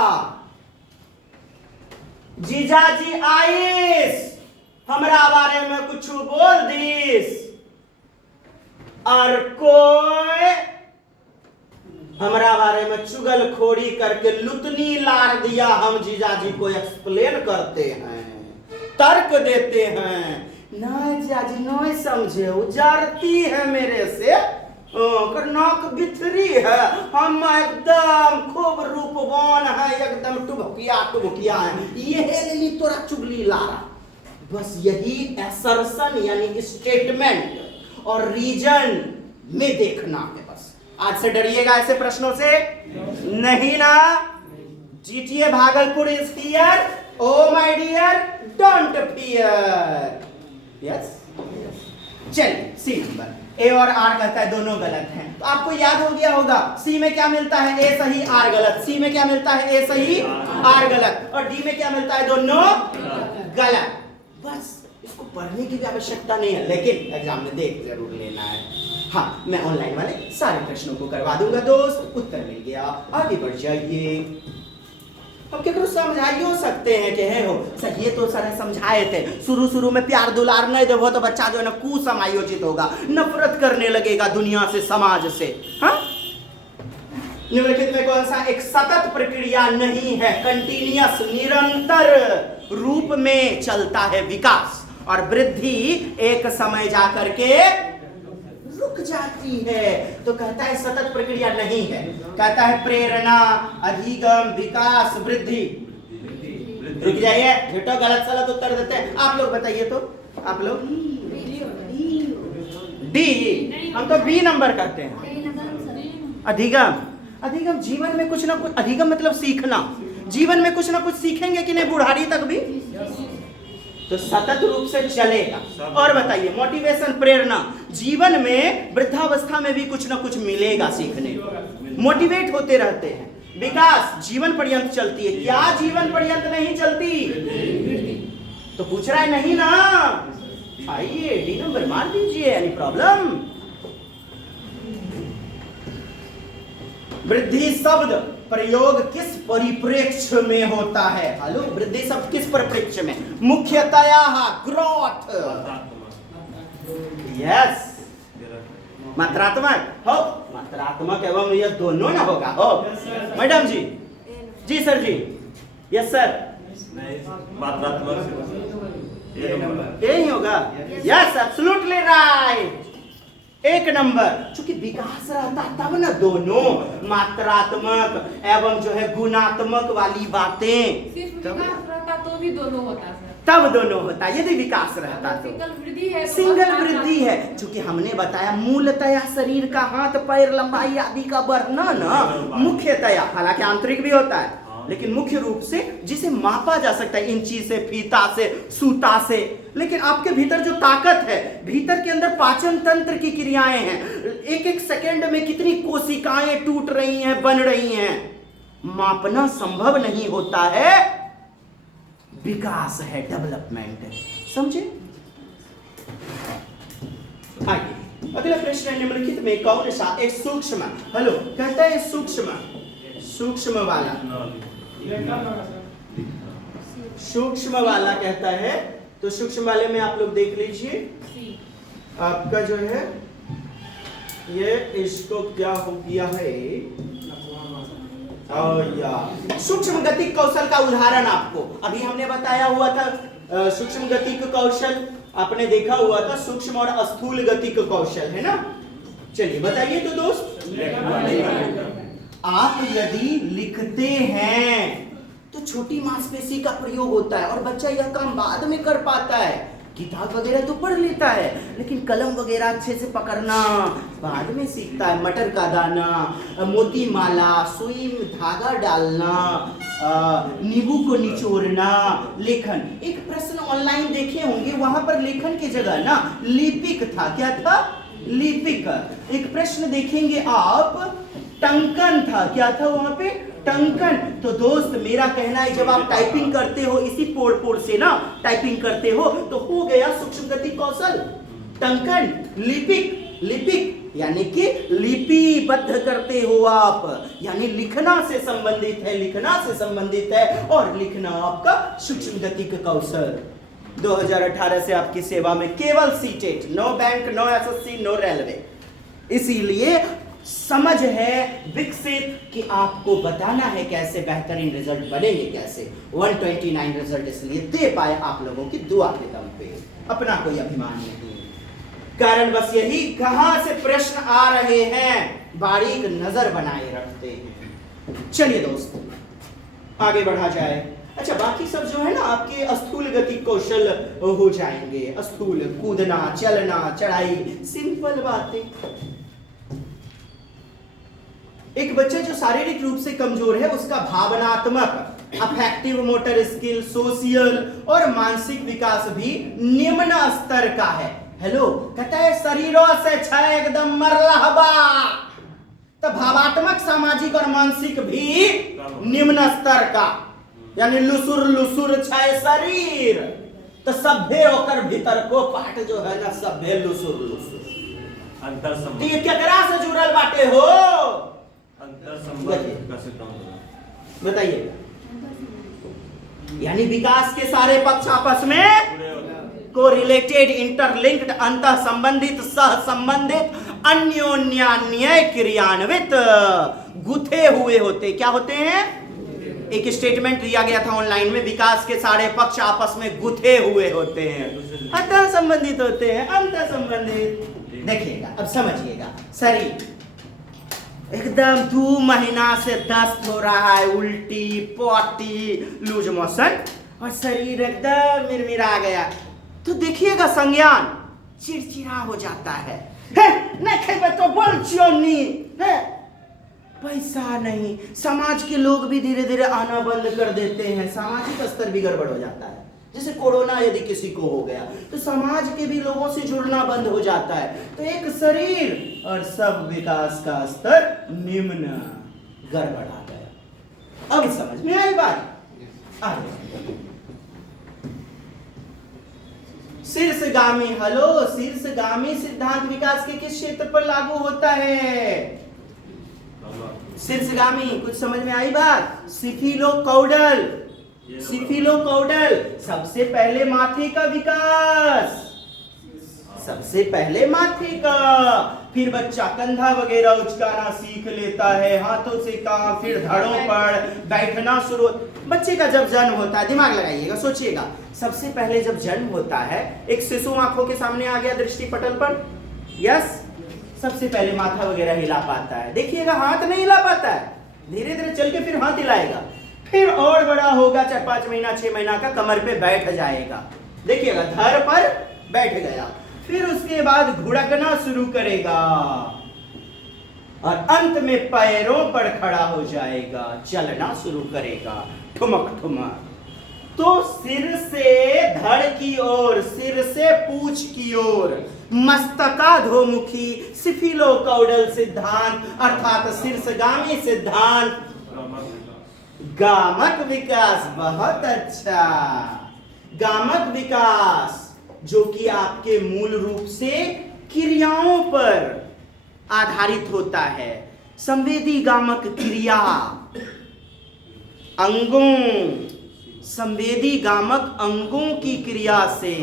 जीजाजी आइस, हमरा बारे में कुछ बोल दीस और कोई हमरा बारे में चुगलखोरी करके लुतनी लार दिया, हम जीजाजी को एक्सप्लेन करते हैं, तर्क देते हैं। नहीं जीजाजी नहीं समझे, उजारती है मेरे से, नाक बिथरी है, हम एकदम खूब रूपवान है, एकदम टुभकिया है, ये ली तोरा चुगली लारा। बस यही असर्शन यानी स्टेटमेंट और रीजन में देखना है। बस आज से डरिएगा ऐसे प्रश्नों से नहीं ना। GTA Bhagalpur is here, oh my dear, don't fear. Yes, चलिए सी नंबर, ए और आर कहता है दोनों गलत हैं। तो आपको याद हो गया होगा, सी में क्या मिलता है? ए सही आर गलत। सी में क्या मिलता है? ए सही आर गलत। और डी में क्या मिलता है? दोनों गलत। बस इसको पढ़ने की भी आवश्यकता नहीं है लेकिन एग्जाम में देख जरूर लेना है। हाँ, मैं ऑनलाइन वाले सारे प्रश्नों को करवा दूंगा दोस्त, उत्तर मिल गया, आगे बढ़ जाइए। अब केकरो समझाइयो सकते हैं कि है हो सर, ये तो सर समझाए थे, शुरू में प्यार दुलार नहीं देवो तो बच्चा जो है ना कुसमायोजित होगा, नफरत करने लगेगा दुनिया से, समाज से। हाँ, निम्नलिखित में कौन सा एक सतत प्रक्रिया नहीं है, कंटिन्यूअस निरंतर रूप में चलता है विकास, और वृद्धि एक समय जाकर के रुक जाती है। तो कहता है सतत प्रक्रिया नहीं है, कहता है प्रेरणा, अधिगम, विकास, वृद्धि। रुक जाइए, झूठा गलत सलत उत्तर देते हैं। आप लोग बताइए तो, आप लोग डी, हम तो बी नंबर करते हैं। अधिगम, अधिगम जीवन में कुछ ना कुछ, अधिगम मतलब सीखना, जीवन में कुछ ना कुछ सीखेंगे कि नहीं बुढ़ारी तक भी, तो सतत रूप से चलेगा। और बताइए मोटिवेशन, प्रेरणा, जीवन में वृद्धावस्था में भी कुछ ना कुछ मिलेगा सीखने को, मोटिवेट होते रहते हैं। विकास जीवन पर्यंत चलती है, क्या जीवन पर्यंत नहीं चलती? तो पूछ रहा है नहीं ना, आइए डी नंबर मार दीजिए, एनी प्रॉब्लम? वृद्धि शब्द प्रयोग किस परिप्रेक्ष्य में होता है? हेलो, वृद्धि शब्द किस परिप्रेक्ष्य में? मुख्यतया ग्रोथ, यस, मात्रात्मक हो, मात्रात्मक एवं यह दोनों ना होगा हो। मैडम जी, जी सर जी, यस सर, यही होगा, यस एब्सोल्युटली राइट, एक नंबर। चूंकि विकास रहता तब ना दोनों मात्रात्मक एवं जो है गुणात्मक वाली बातें, सिर्फ विकास रहता तो भी दोनों होता सर, तब दोनों होता यदि विकास रहता तो। सिंगल वृद्धि है, सिंगल वृद्धि है, चूंकि हमने बताया मूलतया शरीर का हाथ पैर लंबाई आदि का बढ़ना ना मुख्यतया, हालांकि आंतरिक भी होता है, लेकिन मुख्य रूप से जिसे मापा जा सकता है इंची से, फीता से, सूता से। लेकिन आपके भीतर जो ताकत है, भीतर के अंदर पाचन तंत्र की क्रियाएं हैं, एक एक सेकंड में कितनी कोशिकाएं टूट रही हैं, बन रही हैं, मापना संभव नहीं होता है। विकास है, डेवलपमेंट है, समझे? आगे अगला प्रश्न है, निम्नलिखित में कौन सा एक सूक्ष्म, हेलो कहता है सूक्ष्म, सूक्ष्म वाला, सूक्ष्म वाला कहता है, तो सूक्ष्म वाले में आप लोग देख लीजिए, आपका जो है ये इसको क्या हो गया है, सूक्ष्म गतिक कौशल का उदाहरण आपको अभी हमने बताया हुआ था। सूक्ष्म गतिक कौशल आपने देखा हुआ था, सूक्ष्म और स्थूल गतिक कौशल, है ना? चलिए बताइए तो दोस्त, आप यदि लिखते हैं तो छोटी मांसपेशी का प्रयोग होता है, और बच्चा यह काम बाद में कर पाता है। किताब वगैरह तो पढ़ लेता है, लेकिन कलम वगैरह अच्छे से पकड़ना बाद में सीखता है। मटर का दाना, मोती माला, सुई में धागा डालना, नींबू को निचोड़ना, लेखन। एक प्रश्न ऑनलाइन देखे होंगे, वहां पर लेखन की जगह ना लिपिक था, क्या था? लिपिक। एक प्रश्न देखेंगे आप, टंकन था, क्या था वहां पे? टंकन। तो दोस्त मेरा कहना है, जब आप टाइपिंग करते हो इसी पोड़ से ना टाइपिंग करते हो, तो हो गया सूक्ष्म गति कौशल। टंकन, लिपिक, लिपिक यानी कि लिपिबद्ध करते हो आप, यानी लिखना से संबंधित है, लिखना से संबंधित है, और लिखना आपका सूक्ष्म गति का कौशल। 2018 से आपकी सेवा में केवल CTET, no bank, no SSC, no railway. इसीलिए समझ है विकसित कि आपको बताना है कैसे बेहतरीन रिजल्ट बनेंगे, कैसे 129 रिजल्ट इसलिए दे पाए आप लोगों की दुआ के दम पे, अपना कोई अभिमान नहीं। कारण बस यही, कहां से प्रश्न आ रहे हैं बारीक नजर बनाए रखते हैं। चलिए दोस्त आगे बढ़ा जाए। अच्छा, बाकी सब जो है ना आपके स्थूल गति कौशल हो जाएंगे। स्थूल, कूदना, चलना, चढ़ाई, सिंपल बातें। एक बच्चा जो शारीरिक रूप से कमजोर है, उसका भावनात्मक, अफेक्टिव मोटर स्किल, सोशल और मानसिक विकास भी निम्न स्तर का है। हेलो, कहता है शरीरों से छह एकदम मरलहबा, तो भावात्मक, सामाजिक और मानसिक भी निम्न स्तर का, यानी लुसुर लुसुर छह शरीर, तो सभ्य होकर भीतर को पाठ जो है ना सभ्य लुसुर लुसुर। अंतर संबंध, ये केकरा से जुड़ल बाटे हो? अंतर संबंध का सिद्धांत बताइए। यानी विकास के सारे पक्ष आपस में जुड़े होते हैं। को रिलेटेड, इंटरलिंक्ड, अंतः संबंधित, सह संबंधित, अन्योन्यान्य क्रियान्वित, गुथे हुए होते। क्या होते हैं? एक स्टेटमेंट दिया गया था ऑनलाइन में, विकास के सारे पक्ष आपस में गुथे हुए होते हैं, अंतः संबंधित होते हैं, अंतः संबंधित। देखिएगा, अब समझिएगा। शरीर एकदम 2 महीना से दस्त हो रहा है, उल्टी, पोटी, लूज मोशन, और शरीर एकदम मिरमिरा गया, तो देखिएगा संज्ञान चिड़चिड़ा हो जाता है। नहीं खेबे तो बोल चोनी है, पैसा नहीं। समाज के लोग भी धीरे धीरे आना बंद कर देते हैं, सामाजिक स्तर भी गड़बड़ हो जाता है। जैसे कोरोना यदि किसी को हो गया तो समाज के भी लोगों से जुड़ना बंद हो जाता है, तो एक शरीर और सब विकास का स्तर निम्न, गड़बड़ आ गया। अब समझ में आई बात? आगे शीर्षगामी, हेलो, शीर्षगामी सिद्धांत विकास के किस क्षेत्र पर लागू होता है? शीर्षगामी, कुछ समझ में आई बात? सिफिलोकौडल, सिफिलोकौडल, सबसे पहले माथे का विकास, सबसे पहले माथे का, फिर बच्चा कंधा वगैरह उचकाना सीख लेता है, हाथों से काम, फिर धड़ों पर बैठना शुरू। बच्चे का जब जन्म होता है, दिमाग लगाइएगा, सोचिएगा, सबसे पहले जब जन्म होता है, एक शिशु आंखों के सामने आ गया दृष्टि पटल पर, यस, सबसे पहले माथा वगैरह हिला पाता है। देखिएगा, हाथ नहीं हिला पाता है, धीरे धीरे चल के फिर हाथ हिलाएगा, फिर और बड़ा होगा, 4-5 महीना 6 महीना का, कमर पे बैठ जाएगा, देखिएगा, धड़ पर बैठ गया, फिर उसके बाद घुड़कना शुरू करेगा और अंत में पैरों पर खड़ा हो जाएगा, चलना शुरू करेगा, ठुमक ठुमक। तो सिर से धड़ की ओर, सिर से पूंछ की ओर, मस्तकाधोमुखी सिफिलोकौडल सिद्धांत अर्थात शीर्षगामी सिद्धांत, गामक विकास। बहुत अच्छा, गामक विकास जो कि आपके मूल रूप से क्रियाओं पर आधारित होता है। संवेदी गामक क्रिया, अंगों, संवेदी गामक अंगों की क्रिया से,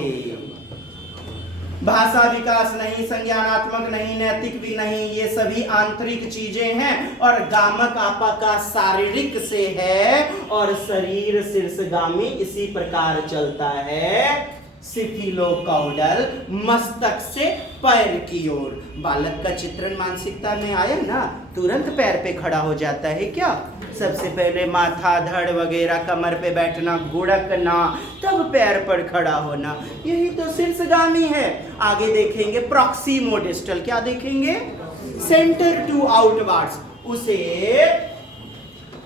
भाषा विकास नहीं, संज्ञानात्मक नहीं, नैतिक भी नहीं, ये सभी आंतरिक चीजें हैं, और गामक आपका शारीरिक से है, और शरीर शीर्षगामी इसी प्रकार चलता है, सिफिलोकौडल, मस्तक से पैर की ओर। बालक का चित्रण मानसिकता में आया ना, तुरंत पैर पे खड़ा हो जाता है क्या? सबसे पहले माथा, धड़ वगैरह, कमर पे बैठना, गुड़कना, तब पैर पर खड़ा होना, यही तो शीर्षगामी है। आगे देखेंगे प्रॉक्सिमोडिस्टल, क्या देखेंगे? सेंटर टू आउटवर्ड्स, उसे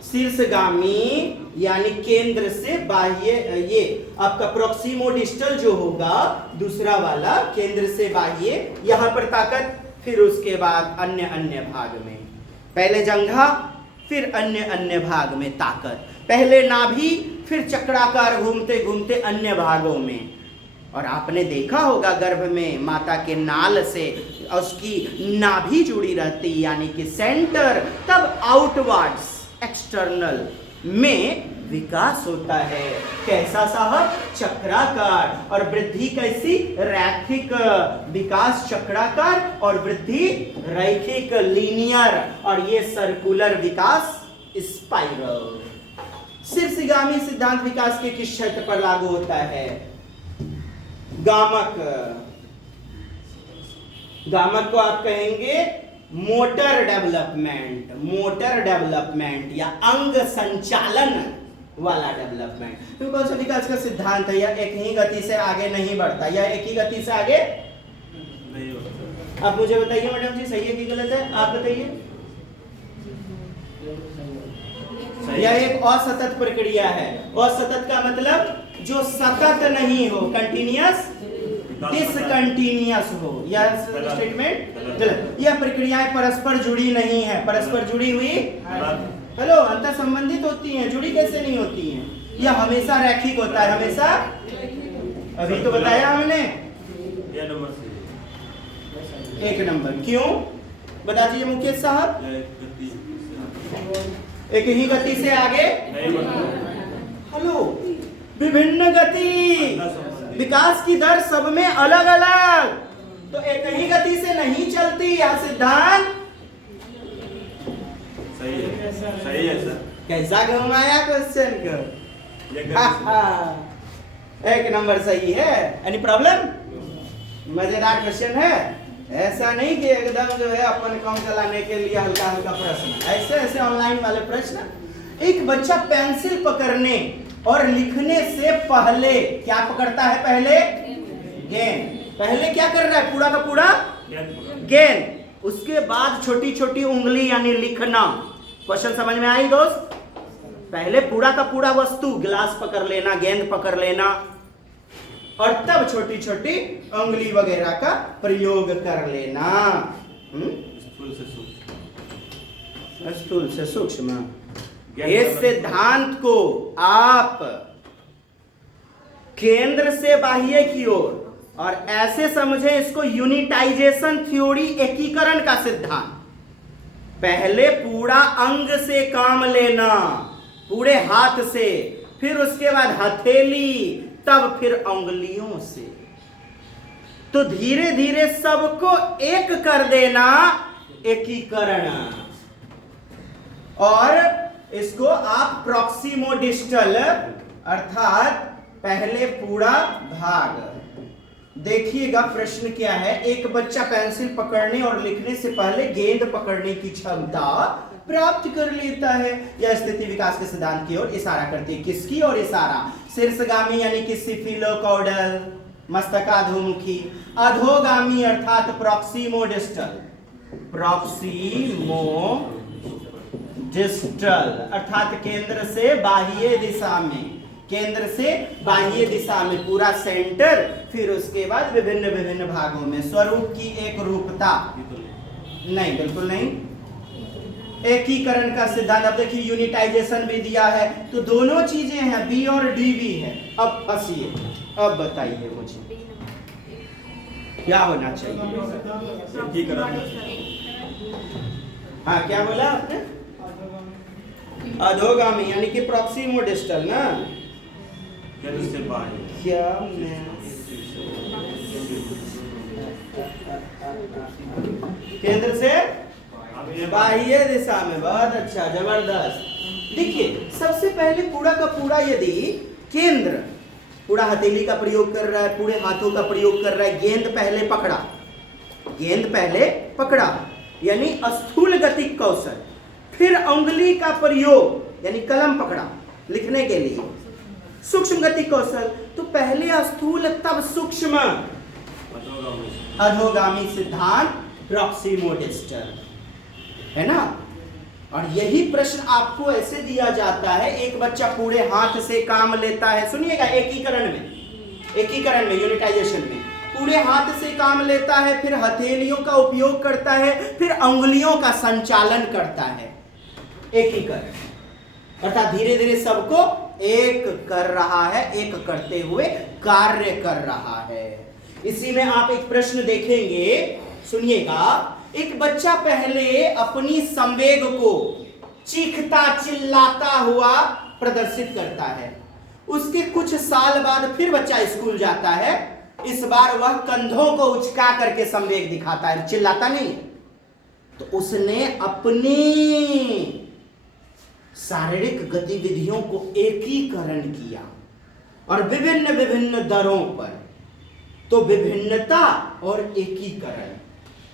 शीर्षगामी यानी केंद्र से बाह्य, ये आपका प्रॉक्सिमोडिस्टल जो होगा, दूसरा वाला केंद्र से बाह्य, यहां पर ताकत, फिर उसके बाद अन्य अन्य भाग में, पहले जंघा, फिर अन्य अन्य भाग में ताकत, पहले नाभि, फिर चक्राकार घूमते घूमते अन्य भागों में। और आपने देखा होगा गर्भ में माता के नाल से उसकी नाभि जुड़ी रहती, यानी कि सेंटर, तब आउटवर्ड्स एक्सटर्नल में विकास होता है। कैसा साहब? चक्राकार, और वृद्धि कैसी? रैखिक, विकास चक्राकार और वृद्धि रैखिक, लीनियर, और ये सर्कुलर विकास स्पाइरल। शीर्षगामी सिद्धांत विकास के किस क्षेत्र पर लागू होता है? गामक, गामक को आप कहेंगे मोटर डेवलपमेंट, मोटर डेवलपमेंट या अंग संचालन वाला डेवलपमेंट। तो कौन सा विकास का सिद्धांत है? या एक ही गति से आगे नहीं बढ़ता, या एक ही गति से आगे नहीं बढ़ता। आप मुझे बताइए मैडम जी, सही है कि गलत है? आप बताइए। यह एक असतत प्रक्रिया है। असतत का मतलब जो सतत नहीं हो, कंटिन्यूअस, डिसकंटिन्यूअस हो। यह स्टेटमेंट गलत। यह प्रक्रियाएं परस्पर जुड़ी नहीं है। परस्पर जुड़ी हुई, हेलो, अंतर संबंधित होती हैं, जुड़ी कैसे नहीं होती हैं? यह हमेशा रैखिक होता है, हमेशा। अभी तो बताया हमने, एक नंबर। क्यों बता दीजिए मुकेश साहब? एक ही गति से आगे, हेलो, विभिन्न गति, विकास की दर सब में अलग अलग, तो एक ही गति से नहीं चलती। यह सिद्धांत सही है सर। कैसा घुमाया क्वेश्चन को? एक नंबर सही है। Any problem? मजेदार क्वेश्चन है। ऐसा नहीं कि एकदम जो है अपन काम चलाने के लिए हल्का हल्का प्रश्न, ऐसे ऐसे ऑनलाइन वाले प्रश्न। एक बच्चा पेंसिल पकड़ने और लिखने से पहले क्या पकड़ता है? पहले गेंद। पहले क्या कर रहा है? पूरा का पूरा गेंद। उसके बाद छोटी छोटी उंगली यानी लिखना। क्वेश्चन समझ में आई दोस्त? पहले पूरा का पूरा वस्तु, गिलास पकड़ लेना, गेंद पकड़ लेना, और तब छोटी छोटी उंगली वगैरह का प्रयोग कर लेना। स्थूल से सूक्ष्म। इस सिद्धांत को आप केंद्र से बाह्य की ओर, और ऐसे समझे इसको यूनिटाइजेशन थ्योरी, एकीकरण का सिद्धांत। पहले पूरा अंग से काम लेना, पूरे हाथ से, फिर उसके बाद हथेली, तब फिर उंगलियों से। तो धीरे धीरे सबको एक कर देना, एकीकरण। और इसको आप प्रॉक्सिमोडिस्टल, अर्थात पहले पूरा भाग। देखिएगा प्रश्न क्या है। एक बच्चा पेंसिल पकड़ने और लिखने से पहले गेंद पकड़ने की क्षमता प्राप्त कर लेता है। यह स्थिति विकास के सिद्धांत की ओर इशारा करती है। किसकी ओर इशारा? शीर्षगामी यानी कि सिफिलोकॉडल, मस्तकाधोमुखी। अधोगामी अर्थात प्रॉक्सिमोडिस्टल, अर्थात केंद्र से बाह्य दिशा में, केंद्र से बाह्य दिशा में पूरा सेंटर, फिर उसके बाद विभिन्न विभिन्न भागों में। स्वरूप की एक रूपता नहीं, बिल्कुल नहीं। एकीकरण का सिद्धांत। अब देखिए यूनिटाइजेशन भी दिया है, तो दोनों चीजें हैं, बी और डी भी है। अब फंसिए, अब बताइए मुझे क्या होना चाहिए? एकीकरण। हाँ, क्या बोला आपने? अधोगामी यानी कि प्रॉक्सिमोडिस्टल ना? केंद्र से बाह्य। क्या मैं केंद्र से बाह्य दिशा में। बहुत अच्छा, जबरदस्त। देखिए सबसे पहले पूरा का पूरा यदि केंद्र पूरा हथेली का प्रयोग कर रहा है, पूरे हाथों का प्रयोग कर रहा है, गेंद पहले पकड़ा, गेंद पहले पकड़ा यानी स्थूल गतिक कौशल, फिर उंगली का प्रयोग यानी कलम पकड़ा लिखने के लिए, सूक्ष्म गतिक कौशल। तो पहले स्थूल तब सूक्ष्म, अधोगामी सिद्धांत प्रॉक्सिमोडिस्टल, है ना? और यही प्रश्न आपको ऐसे दिया जाता है। एक बच्चा पूरे हाथ से काम लेता है, सुनिएगा, एकीकरण में यूनिटाइजेशन में पूरे हाथ से काम लेता है, फिर हथेलियों का उपयोग करता है, फिर उंगलियों का संचालन करता है। एकीकरण अर्थात धीरे धीरे सबको एक कर रहा है, एक करते हुए कार्य कर रहा है। इसी में आप एक प्रश्न देखेंगे, सुनिएगा। एक बच्चा पहले अपनी संवेग को चीखता चिल्लाता हुआ प्रदर्शित करता है, उसके कुछ साल बाद फिर बच्चा स्कूल जाता है, इस बार वह कंधों को उचका करके संवेग दिखाता है, चिल्लाता नहीं। तो उसने अपनी शारीरिक गतिविधियों को एकीकरण किया और विभिन्न विभिन्न दरों पर। तो विभिन्नता और एकीकरण,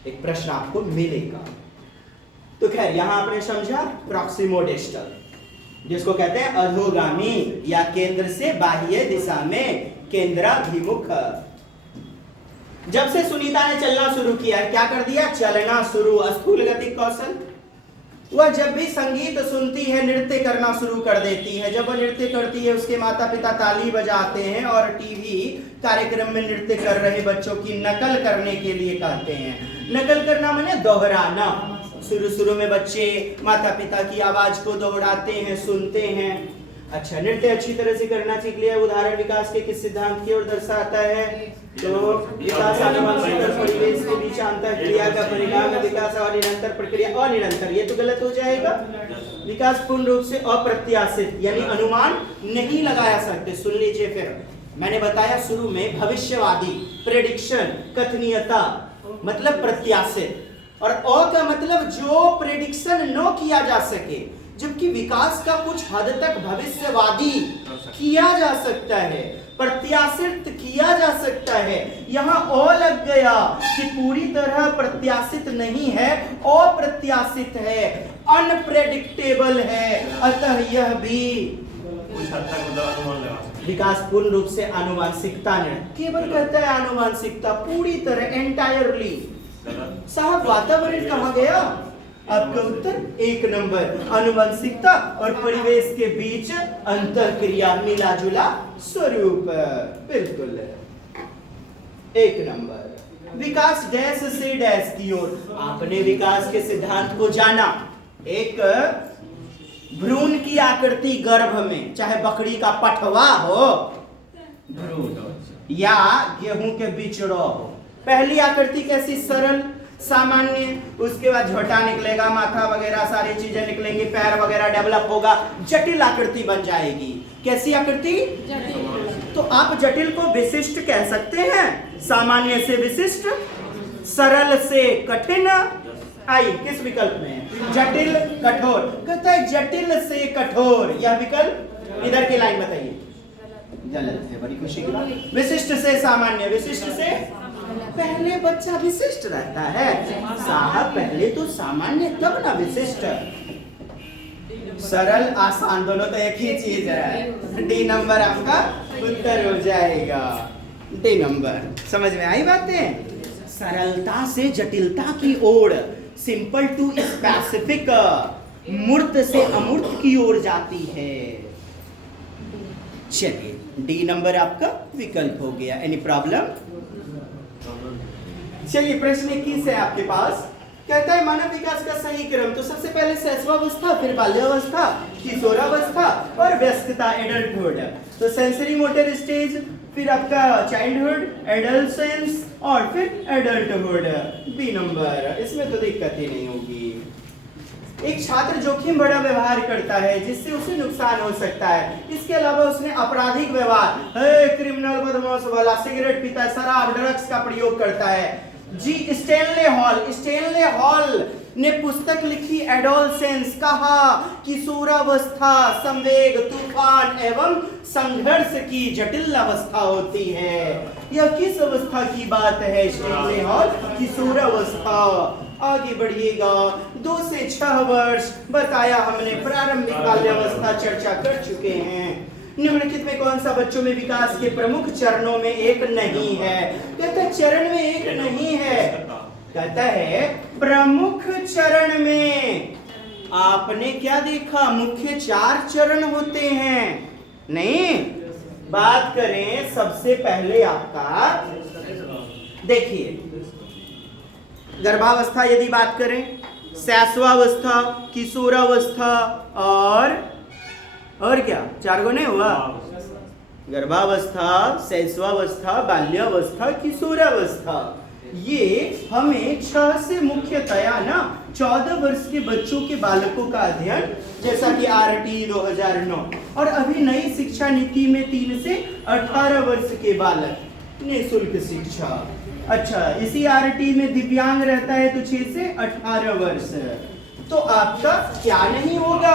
एक प्रश्न आपको मिलेगा। तो खैर यहां आपने समझा प्रॉक्सिमोडिस्टल, जिसको कहते हैं अधोगामी या केंद्र से बाह्य दिशा में केंद्राभिमुख। जब से सुनीता ने चलना शुरू किया, क्या कर दिया? चलना शुरू, स्थूल गतिक कौशल। वह जब भी संगीत सुनती है नृत्य करना शुरू कर देती है। जब वह नृत्य करती है उसके माता पिता ताली बजाते हैं और टीवी कार्यक्रम में नृत्य कर रहे बच्चों की नकल करने के लिए कहते हैं। नकल करना माने दोहराना। शुरू में बच्चे माता पिता की आवाज को दोहराते हैं, सुनते हैं। अच्छा, नृत्य अच्छी तरह से करना सीख लिया। उदाहरण विकास के किस सिद्धांत की ओर दर्शाता है? तो विकास आनुवंशिक और परिवेश के बीच अंतर क्रिया का परिणाम है। विकास और निरंतर प्रक्रिया, अनिरंतर, ये तो गलत हो जाएगा। विकास पूर्ण रूप से अप्रत्याशित यानी अनुमान नहीं लगाया सकते। सुन लीजिए, फिर मैंने बताया शुरू में भविष्यवादी, प्रेडिक्शन, कथनीयता मतलब प्रत्याशित, और अ का मतलब जो प्रेडिक्शन न किया जा सके, जबकि विकास का कुछ हद तक भविष्यवादी किया जा सकता है, प्रत्याशित किया जा सकता है। यहाँ अ लग गया कि पूरी तरह प्रत्याशित नहीं है, अप्रत्याशित है, अनप्रेडिक्टेबल है, अतः यह भी कुछ हद तक मतलब अनुमान लगा सकते हैं। विकास पूर्ण रूप से आनुवांशिकता ने केवल कहता है आनुवांशिकता, पूरी तरह एंटायरली। गलत। साहब वातावरण कहाँ गया? आपका उत्तर 1 नंबर। आनुवंशिकता और परिवेश के बीच अंतःक्रिया, मिला जुला स्वरूप, बिल्कुल 1 नंबर। विकास डैश से डैश की ओर। आपने विकास के सिद्धांत को जाना। एक भ्रूण की आकृति गर्भ में, चाहे बकरी का पठवा हो भ्रूण या गेहूं के बिचड़ो हो, पहली आकृति कैसी? सरल सामान्य, उसके बाद झोटा निकलेगा, माथा वगैरह सारी चीजें निकलेंगी, पैर वगैरह डेवलप होगा, जटिल आकृति बन जाएगी। कैसी आकृति? तो आप जटिल को विशिष्ट कह सकते हैं, सामान्य से विशिष्ट, सरल से कठिन। आई किस विकल्प में है? जटिल कठोर। कहता है जटिल से कठोर, यह विकल्प। इधर की लाइन बताइए। गलत है, बड़ी खुशी की बात। विशिष्ट से सामान्य, विशिष्ट से पहले बच्चा विशिष्ट रहता है साहब, पहले तो सामान्य तब ना विशिष्ट। सरल आसान दोनों तो एक ही चीज है। डी नंबर आपका उत्तर हो जाएगा, डी नंबर। समझ में आई बातें? सरलता से जटिलता की ओर, सिंपल टू स्पेसिफिक, मूर्त से अमूर्त की ओर जाती है। चलिए डी नंबर आपका विकल्प हो गया। Any problem? चलिए प्रश्न 21 है आपके पास। कहता है मानव विकास का सही क्रम, तो सबसे पहले शैशवावस्था, फिर बाल्यावस्था, किशोरावस्था और वयस्कता, एडल्टहुड। तो सेंसरी मोटर स्टेज, फिर आपका चाइल्डहुड, एडोलसेंस और फिर एडल्टहुड। बी नंबर, इसमें तो दिक्कत ही नहीं होगी। एक छात्र जोखिम भरा व्यवहार करता है जिससे उसे नुकसान हो सकता है, इसके अलावा उसने आपराधिक व्यवहार, क्रिमिनल बदमाश वाला, सिगरेट पीता है, शराब ड्रग्स का प्रयोग करता है। जी स्टेनले हॉल ने पुस्तक लिखी एडोलसेंस, कहा किशोरावस्था संवेग, तूफान एवं संघर्ष की जटिल अवस्था होती है। यह किस अवस्था की बात है? स्टेनले हॉल, किशोरावस्था। आगे बढ़िएगा, 2 से 6 वर्ष बताया हमने, प्रारंभिक बाल्यावस्था चर्चा कर चुके हैं। निम्नलिखित में कौन सा बच्चों में विकास के प्रमुख चरणों में एक नहीं है? कहता है चरण में एक नहीं है, कहता है प्रमुख चरण में। आपने क्या देखा? मुख्य 4 चरण होते हैं। नहीं, बात करें सबसे पहले आपका, देखिए गर्भावस्था यदि बात करें, शैशवावस्था, किशोरावस्था और क्या? 4 गो नहीं हुआ? गर्भावस्था, शैशवावस्था, बाल्यावस्था, किशोरावस्था। ये हमें 6 से मुख्यतया ना 14 वर्ष के बच्चों के बालकों का अध्ययन, जैसा कि आरटी 2009 और अभी नई शिक्षा नीति में 3 से 18 वर्ष के बालक निःशुल्क शिक्षा। अच्छा, इसी आरटी में दिव्यांग रहता है तो 6 से 18 वर्ष। तो आपका क्या नहीं होगा?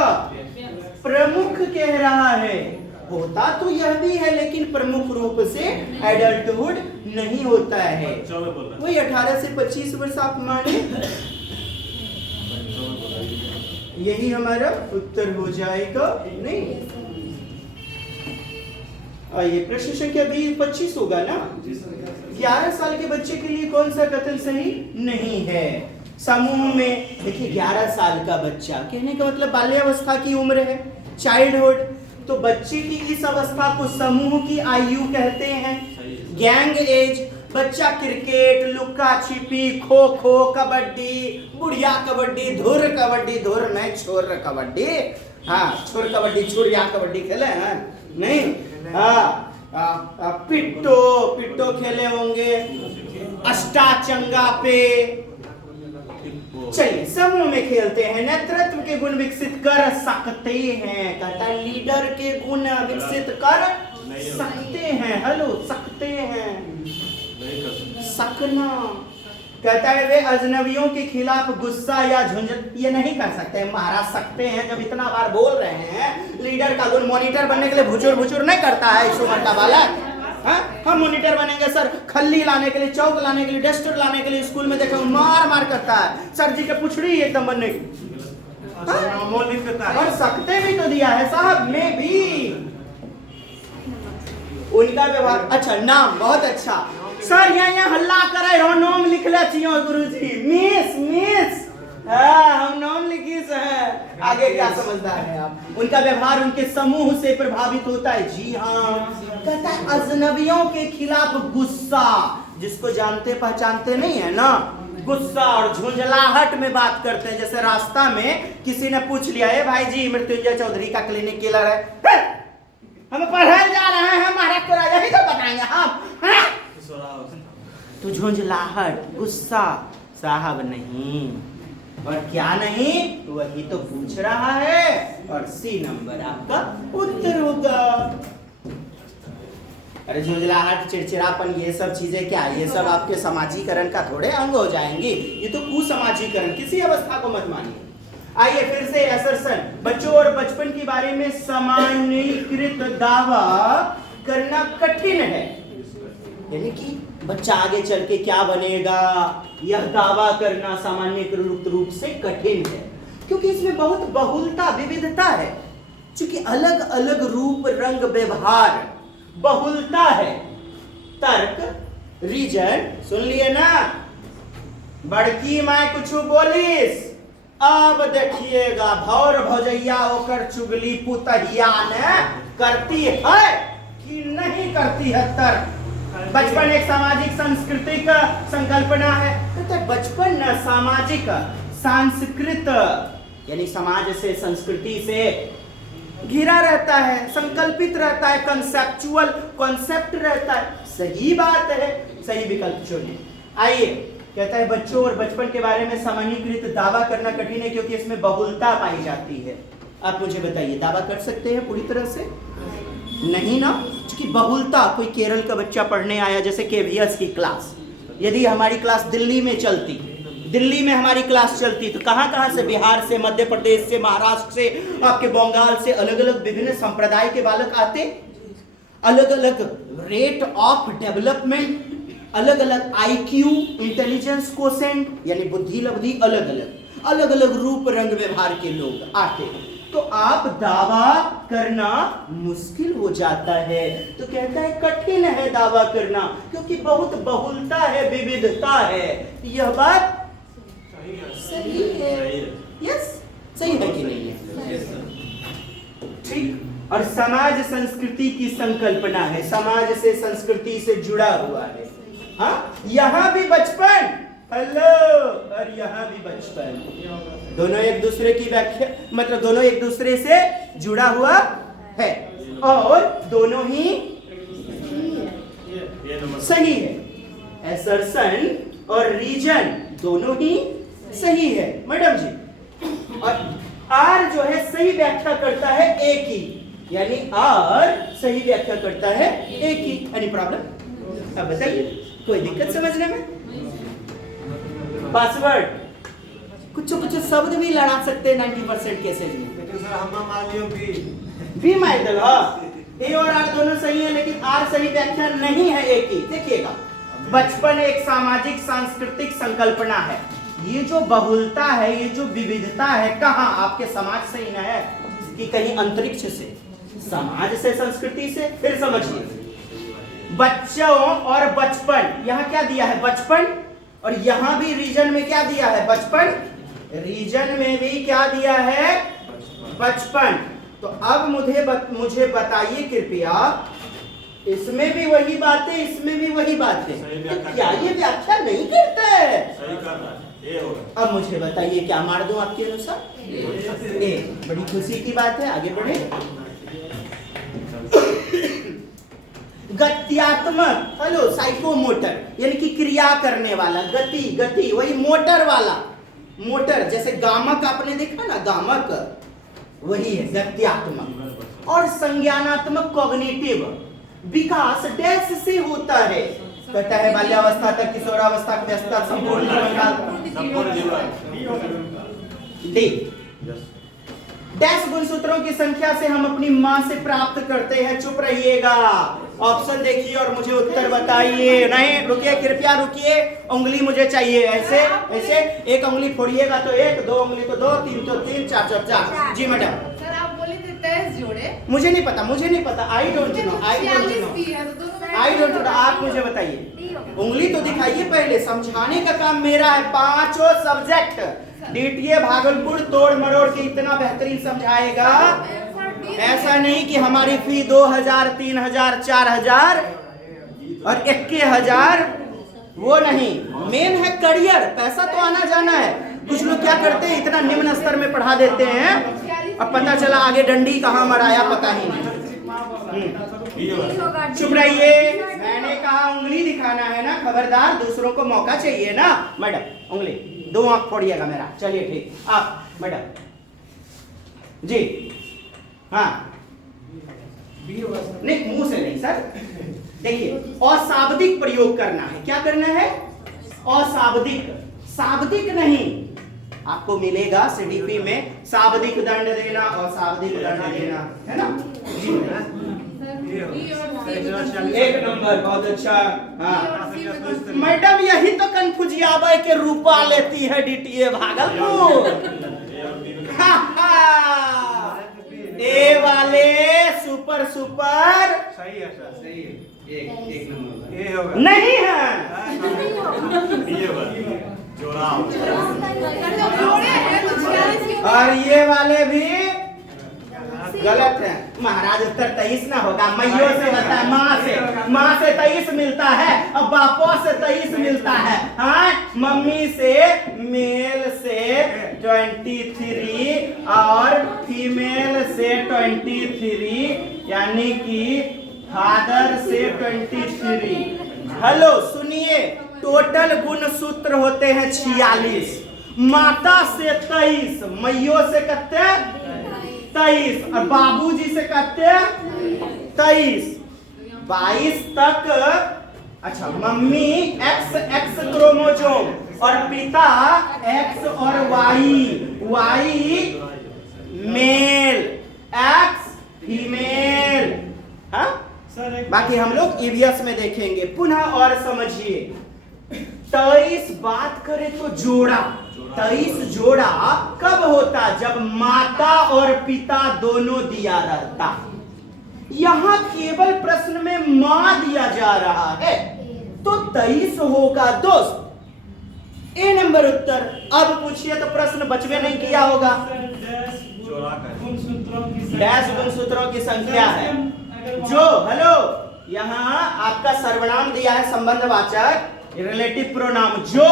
प्रमुख कह रहा है, होता तो यह भी है लेकिन प्रमुख रूप से एडल्टहुड नहीं होता है। वही 18 से 25 वर्ष आप माने, यही हमारा उत्तर हो जाएगा। नहीं, आइए प्रश्न संख्या 25 होगा ना। 11 साल के बच्चे के लिए कौन सा कथन सही नहीं है? समूह में देखिए 11 साल का बच्चा कहने का मतलब बाल्यावस्था की उम्र है, चाइल्डहुड। तो बच्चे की इस अवस्था को समूह की आयु कहते हैं, गैंग एज। बच्चा क्रिकेट, लुका छिपी, खो खो, कबड्डी, बुढ़िया कबड्डी, धुर नहीं छोर कबड्डी, हाँ छोर कबड्डी, छुड़िया कबड्डी खेले हैं नहीं? हाँ पिट्टो खेले होंगे, अष्टाचंगा पे। चलिए समूह में खेलते हैं, नेतृत्व के गुण विकसित कर सकते हैं। कहता है लीडर के गुण विकसित कर सकते हैं। हेलो, सकते हैं, सकना कहता है वे अजनबियों के खिलाफ गुस्सा या झुंझल ये नहीं कर सकते, महाराज सकते हैं जब इतना बार बोल रहे हैं। लीडर का गुण मॉनिटर बनने के लिए भुचुर भुचुर नहीं करता है इस उम्र का बालक। हम मॉनिटर बनेंगे सर, खल्ली लाने के लिए, चौक लाने के लिए, डस्टर लाने के लिए स्कूल में देखो मार मार करता है सर जी के पुछड़ी एकदम बनने की। और सकते भी तो दिया है साहब में भी। उनका व्यवहार अच्छा, नाम बहुत अच्छा सर, यहाँ हल्ला करे रहो, नाम लिख ले चाहिए गुरुजी। मिस मिस हम नाम लिखी से है, आगे क्या समझदार है आप। उनका व्यवहार उनके समूह से प्रभावित होता है। जी हाँ, कहता है अजनबियों के खिलाफ गुस्सा, जिसको जानते पहचानते नहीं है ना, गुस्सा और झुंझलाहट में बात करते हैं। जैसे रास्ता में किसी ने पूछ लिया है भाई जी मृत्युंजय चौधरी का क्लिनिक किलर है, हम पढ़ने जा रहे हैं, महाराज को राजा ही तो बताएंगे हम। तो झुंझलाहट, गुस्सा, साहब नहीं। और क्या नहीं, वही तो पूछ रहा है। और सी नंबर आपका उत्तर होगा। अरे झुंझलाहट, चिड़चिड़ापन, ये सब चीजें क्या, ये सब आपके समाजीकरण का थोड़े अंग हो जाएंगी। ये तो कुसमाजीकरण, किसी अवस्था को मत मानिए। आइए फिर से असरसन, बच्चों और बचपन के बारे में सामान्यीकृत दावा करना कठिन है। यानी कि बच्चा आगे चल के क्या बनेगा, यह दावा करना सामान्यीकृत रूप से कठिन है, क्योंकि इसमें बहुत बहुलता, विविधता है। क्योंकि अलग अलग रूप, रंग, व्यवहार, बहुलता है। तर्क, रीजन, सुन लिए ना, बड़की माँ कुछ बोलिस, अब देखिएगा भौर भौजैया होकर चुगली पुतहिया ने करती है कि नहीं करती है। तर्क, बचपन एक सामाजिक सांस्कृतिक संकल्पना है। तो बचपन न सामाजिक सांस्कृत यानी समाज से, संस्कृति से घिरा रहता है, संकल्पित रहता है, कंसेप्चुअल कॉन्सेप्ट रहता है। सही बात है, सही विकल्प चुनिए। आइए, कहता है बच्चों और बचपन के बारे में सामान्यीकृत दावा करना कठिन है क्योंकि इसमें बहुलता पाई जाती है। आप मुझे बताइए, दावा कर सकते हैं पूरी तरह से? नहीं ना, क्योंकि बहुलता। कोई केरल का बच्चा पढ़ने आया, जैसे केवीएस की क्लास, यदि हमारी क्लास दिल्ली में चलती, दिल्ली में हमारी क्लास चलती, तो कहाँ कहाँ से, बिहार से, मध्य प्रदेश से, महाराष्ट्र से, आपके बंगाल से, अलग अलग विभिन्न संप्रदाय के बालक आते, अलग अलग रेट ऑफ डेवलपमेंट, अलग अलग आईक्यू, इंटेलिजेंस कोसेंट यानी बुद्धि लब्धि, अलग अलग अलग अलग रूप रंग व्यवहार के लोग आते, तो आप दावा करना मुश्किल हो जाता है। तो कहता है कठिन है दावा करना क्योंकि बहुत बहुलता है, विविधता है। यह बात सही है। यस, सही है कि नहीं है? ठीक। और समाज संस्कृति की संकल्पना है, समाज से, संस्कृति से जुड़ा हुआ है। हाँ, यहाँ भी बचपन, हेलो, और यहाँ भी बचपन, दोनों एक दूसरे की व्याख्या, मतलब दोनों एक दूसरे से जुड़ा हुआ है और दोनों ही सही है। असर्शन और रीजन दोनों ही सही है मैडम जी। और आर जो है सही व्याख्या करता है एक ही, यानी आर सही व्याख्या करता है एक ही। Any problem? अब बताइए, कोई दिक्कत समझने में? पासवर्ड कुछ कुछ शब्द भी लड़ा सकते हैं 90% केसेज में। लेकिन सर हम मान लियो बी मार दो। ए और आर दोनों सही है, लेकिन आर सही व्याख्या नहीं है एक ही। देखिएगा, बचपन एक सामाजिक सांस्कृतिक संकल्पना है। ये जो बहुलता है, ये जो विविधता है, कहाँ? आपके समाज से ही ना है कि कहीं अंतरिक्ष से, समाज से, संस्कृति से। फिर समझिए, बच्चों और बचपन, यहाँ क्या दिया है? बचपन। और यहां भी रीजन में क्या दिया है? बचपन। रीजन में भी क्या दिया है? बचपन। तो अब मुझे बताइए कृपया, इसमें भी वही बातें, इसमें भी वही बातें, तो क्या ये व्याख्या नहीं करता है? सही कर रहा है, ये होगा। अब मुझे बताइए, क्या मार दूं आपके अनुसार? ए। बड़ी खुशी की बात है, आगे बढ़े। गत्यात्मक, हेलो, साइकोमोटर यानी कि क्रिया करने वाला, गति, गति, वही मोटर वाला, मोटर। जैसे गामक आपने देखा ना, गामक, वही है गत्यात्मक। और संज्ञानात्मक, कॉग्निटिव, विकास डैश से होता है, कहता है बाल्यावस्था तक किशोरावस्था की व्यस्तता संपूर्ण जीवन काल। संपूर्ण जीवन। डी डैश गुणसूत्रों की संख्या से हम अपनी मां से प्राप्त करते हैं। चुप रहिएगा, ऑप्शन देखिए और मुझे उत्तर बताइए। नहीं रुकिए, कृपया रुकिए, उंगली मुझे चाहिए। ऐसे ऐसे एक उंगली फोड़िएगा तो एक, दो उंगली तो दो, तीन तो तीन, चार तो चार। जी मैडम। सर आप बोले थे 23 जोड़े। मुझे नहीं पता, मुझे नहीं पता। I don't know, I don't know, I don't know. आप मुझे बताइए, उंगली तो दिखाइए पहले। समझाने का काम मेरा है। पांचों सब्जेक्ट डीटीए भागलपुर तोड़ मरोड़ के इतना बेहतरीन समझाएगा। ऐसा नहीं कि हमारी फी 2000, 3000, 4000 और 21,000, वो नहीं। मेन है करियर, पैसा तो आना जाना है। कुछ लोग क्या करते हैं, इतना निम्न स्तर में पढ़ा देते हैं, अब पता चला आगे डंडी कहाँ मराया पता ही नहीं। चुप रहिए, मैंने कहा उंगली दिखाना है ना, खबरदार, दूसरों को मौका चाहिए ना। मैडम उंगली, दो आंख फोड़िएगा मेरा। चलिए ठीक, आप मैडम जी। हाँ नहीं, मुंह से नहीं सर। देखिए, अशाब्दिक प्रयोग करना है। क्या करना है? अशाब्दिक, शाब्दिक नहीं। आपको मिलेगा सीडीपी में शाब्दिक दंड देना और शाब्दिक दंड देना, है ना जी। एक नंबर, बहुत अच्छा। हाँ मैडम, यही तो कन्फ्यूजियाबे के रूपा लेती है डीटीए भागलपुर। ए वाले सुपर सुपर सही है सर, सही है। एक नंबर ये होगा। नहीं है। और ये वाले भी गलत है। महाराज उत्तर 23 ना होगा। मैयो से होता है, माँ से 23 मिलता है और बापों से 23 मिलता है। हाँ, मम्मी से, मेल से 23 और फीमेल से 23, यानी कि फादर से 23। हेलो सुनिए, टोटल गुण सूत्र होते हैं 46। माता से 23, मैयो से कहते 23 और बाबूजी से कहते 23, 22 तक। अच्छा, मम्मी X क्रोमोसोम और पिता X और Y मेल, X फीमेल। हाँ, बाकी हम लोग ईवीएस में देखेंगे। पुनः और समझिए, 23 बात करें तो जोड़ा, 23 जोड़ा कब होता? जब माता और पिता दोनों दिया रहता। यहां केवल प्रश्न में मां दिया जा रहा है तो 23 होगा दोस्त। ए नंबर उत्तर। अब पूछिए तो प्रश्न बचवे नहीं किया होगा। डैश गुणसूत्रों की संख्या है जो, हेलो, यहाँ आपका सर्वनाम दिया है संबंधवाचक, रिलेटिव प्रोनाउन, जो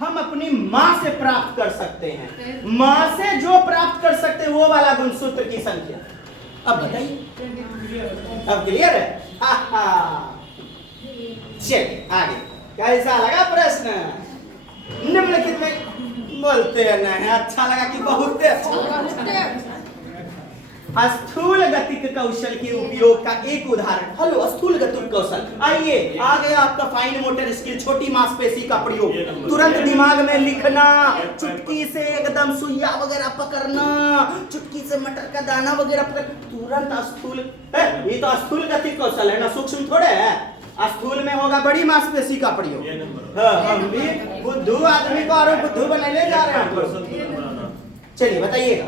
हम अपनी माँ से प्राप्त कर सकते हैं। माँ से जो प्राप्त कर सकते हैं वो वाला गुणसूत्र की संख्या। अब बताइए, अब क्लियर है? चलिए आगे। कैसा लगा प्रश्न? निम्नलिखित में बोलते हैं अच्छा लगा कि बहुत अच्छा। स्थूल गतिक कौशल के उपयोग का एक उदाहरण। हेलो, स्थूल गतिक कौशल, आइए, आ गया आपका फाइन मोटर स्किल, छोटी मांसपेशी का प्रयोग। तुरंत दिमाग में लिखना, चुटकी से एकदम सुइया वगैरह पकड़ना, चुटकी से मटर का दाना वगैरह पकड़, तुरंत स्थूल है। ये तो स्थूल गतिक कौशल है ना, सूक्ष्म थोड़े है। स्थूल में होगा बड़ी मांसपेशी का प्रयोग। हम भी बुद्धू आदमी को और बुद्धू बनाने जा रहे हैं। चलिए बताइएगा।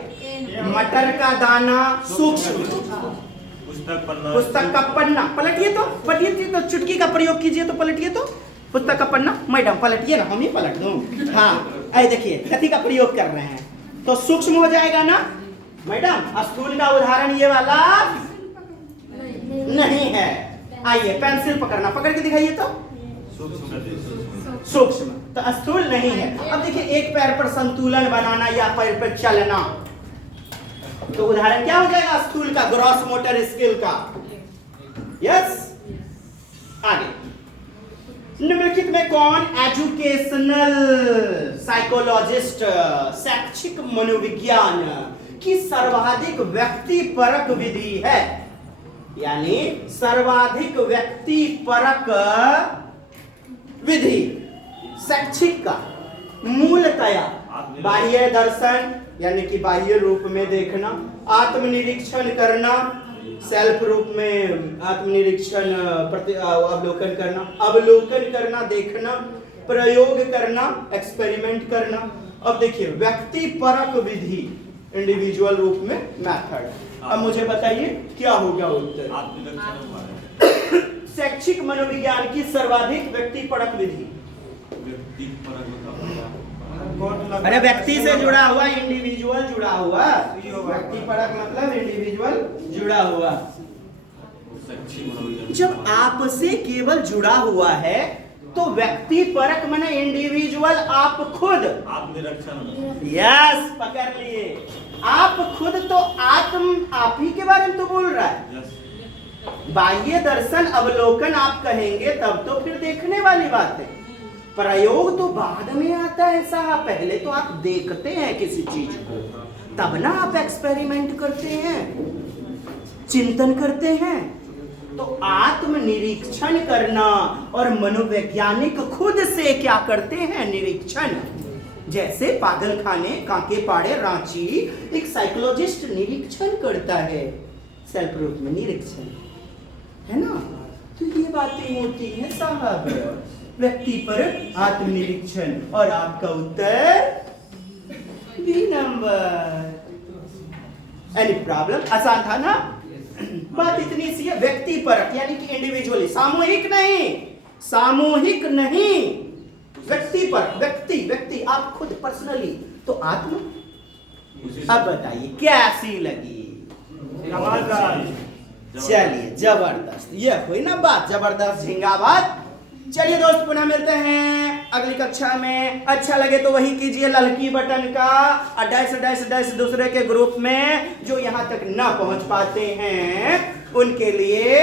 मटर का दाना सूक्ष्म, पुस्तक का पन्ना, पलटिए तो चुटकी का प्रयोग कीजिए तो पलटिए तो पुस्तक का पन्ना। मैडम पलटिए ना, हम ही पलट दूं। हाँ, ऐ देखिए गति का प्रयोग कर रहे हैं तो सूक्ष्म हो जाएगा ना मैडम। स्थूल का उदाहरण ये वाला नहीं है। आइए पेंसिल पकड़ना, पकड़ के दिखाइए तो सूक्ष्म, तो स्थूल नहीं है। अब देखिए, एक पैर पर संतुलन बनाना या पैर पर चलना, तो उदाहरण क्या हो जाएगा? स्थूल का, ग्रॉस मोटर स्किल का। यस, आगे। निम्नलिखित में कौन एजुकेशनल साइकोलॉजिस्ट, शैक्षिक मनोविज्ञान की सर्वाधिक व्यक्तिपरक विधि है? यानी सर्वाधिक व्यक्तिपरक विधि शैक्षिक का मूलतया बाह्य दर्शन यानी कि बाह्य रूप में देखना, आत्मनिरीक्षण करना, सेल्फ रूप में आत्मनिरीक्षण अवलोकन करना, देखना, प्रयोग करना, एक्सपेरिमेंट करना। अब देखिए व्यक्ति परक विधि इंडिविजुअल रूप में मेथड। अब मुझे बताइए क्या होगा उत्तर? आत्मनिरीक्षण हुआ है। शैक्षिक मनोविज्ञान की सर्वाधिक व्यक्ति परक विधि। व्यक्ति परक मतलब अरे व्यक्ति से जुड़ा हुआ, इंडिविजुअल जुड़ा हुआ, व्यक्ति परक मतलब इंडिविजुअल जुड़ा हुआ। जब आपसे केवल जुड़ा हुआ है तो व्यक्ति परक माने इंडिविजुअल, आप खुद आत्मनिरीक्षण। यस पकड़ लिए, आप खुद तो आप ही के बारे में तो बोल रहा है। बाह्य दर्शन अवलोकन आप कहेंगे तब तो फिर देखने वाली बात है, प्रयोग तो बाद में आता है साहब। पहले तो आप देखते हैं किसी चीज को, तब ना आप एक्सपेरिमेंट करते हैं, चिंतन करते हैं। तो आत्मनिरीक्षण करना और मनोवैज्ञानिक खुद से क्या करते हैं? निरीक्षण। जैसे पागलखाने, कांके पाड़े, रांची, एक साइकोलॉजिस्ट निरीक्षण करता है, सेल्फ रूप में निरीक्षण, है ना? तो ये बातें होती हैं साहब व्यक्ति पर आत्मनिरीक्षण। और आपका उत्तर बी नंबर। Any problem? आसान था ना? बात इतनी सी है, व्यक्ति परक यानी कि इंडिविजुअली, सामूहिक नहीं, सामूहिक नहीं, व्यक्ति पर, व्यक्ति आप खुद पर्सनली। तो आत्म। अब बताइए कैसी लगी? चलिए जबरदस्त, ये हुई ना बात, जबरदस्त झिंगाबाद। चलिए दोस्त पुनः मिलते हैं अगली कक्षा में। अच्छा लगे तो वही कीजिए लड़की बटन का और डैश डैश डैश दूसरे के ग्रुप में जो यहाँ तक ना पहुंच पाते हैं उनके लिए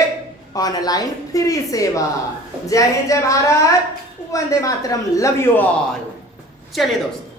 ऑनलाइन फ्री सेवा। जय हिंद, जय Bharat, Vande Mataram, love you all. चलिए दोस्त।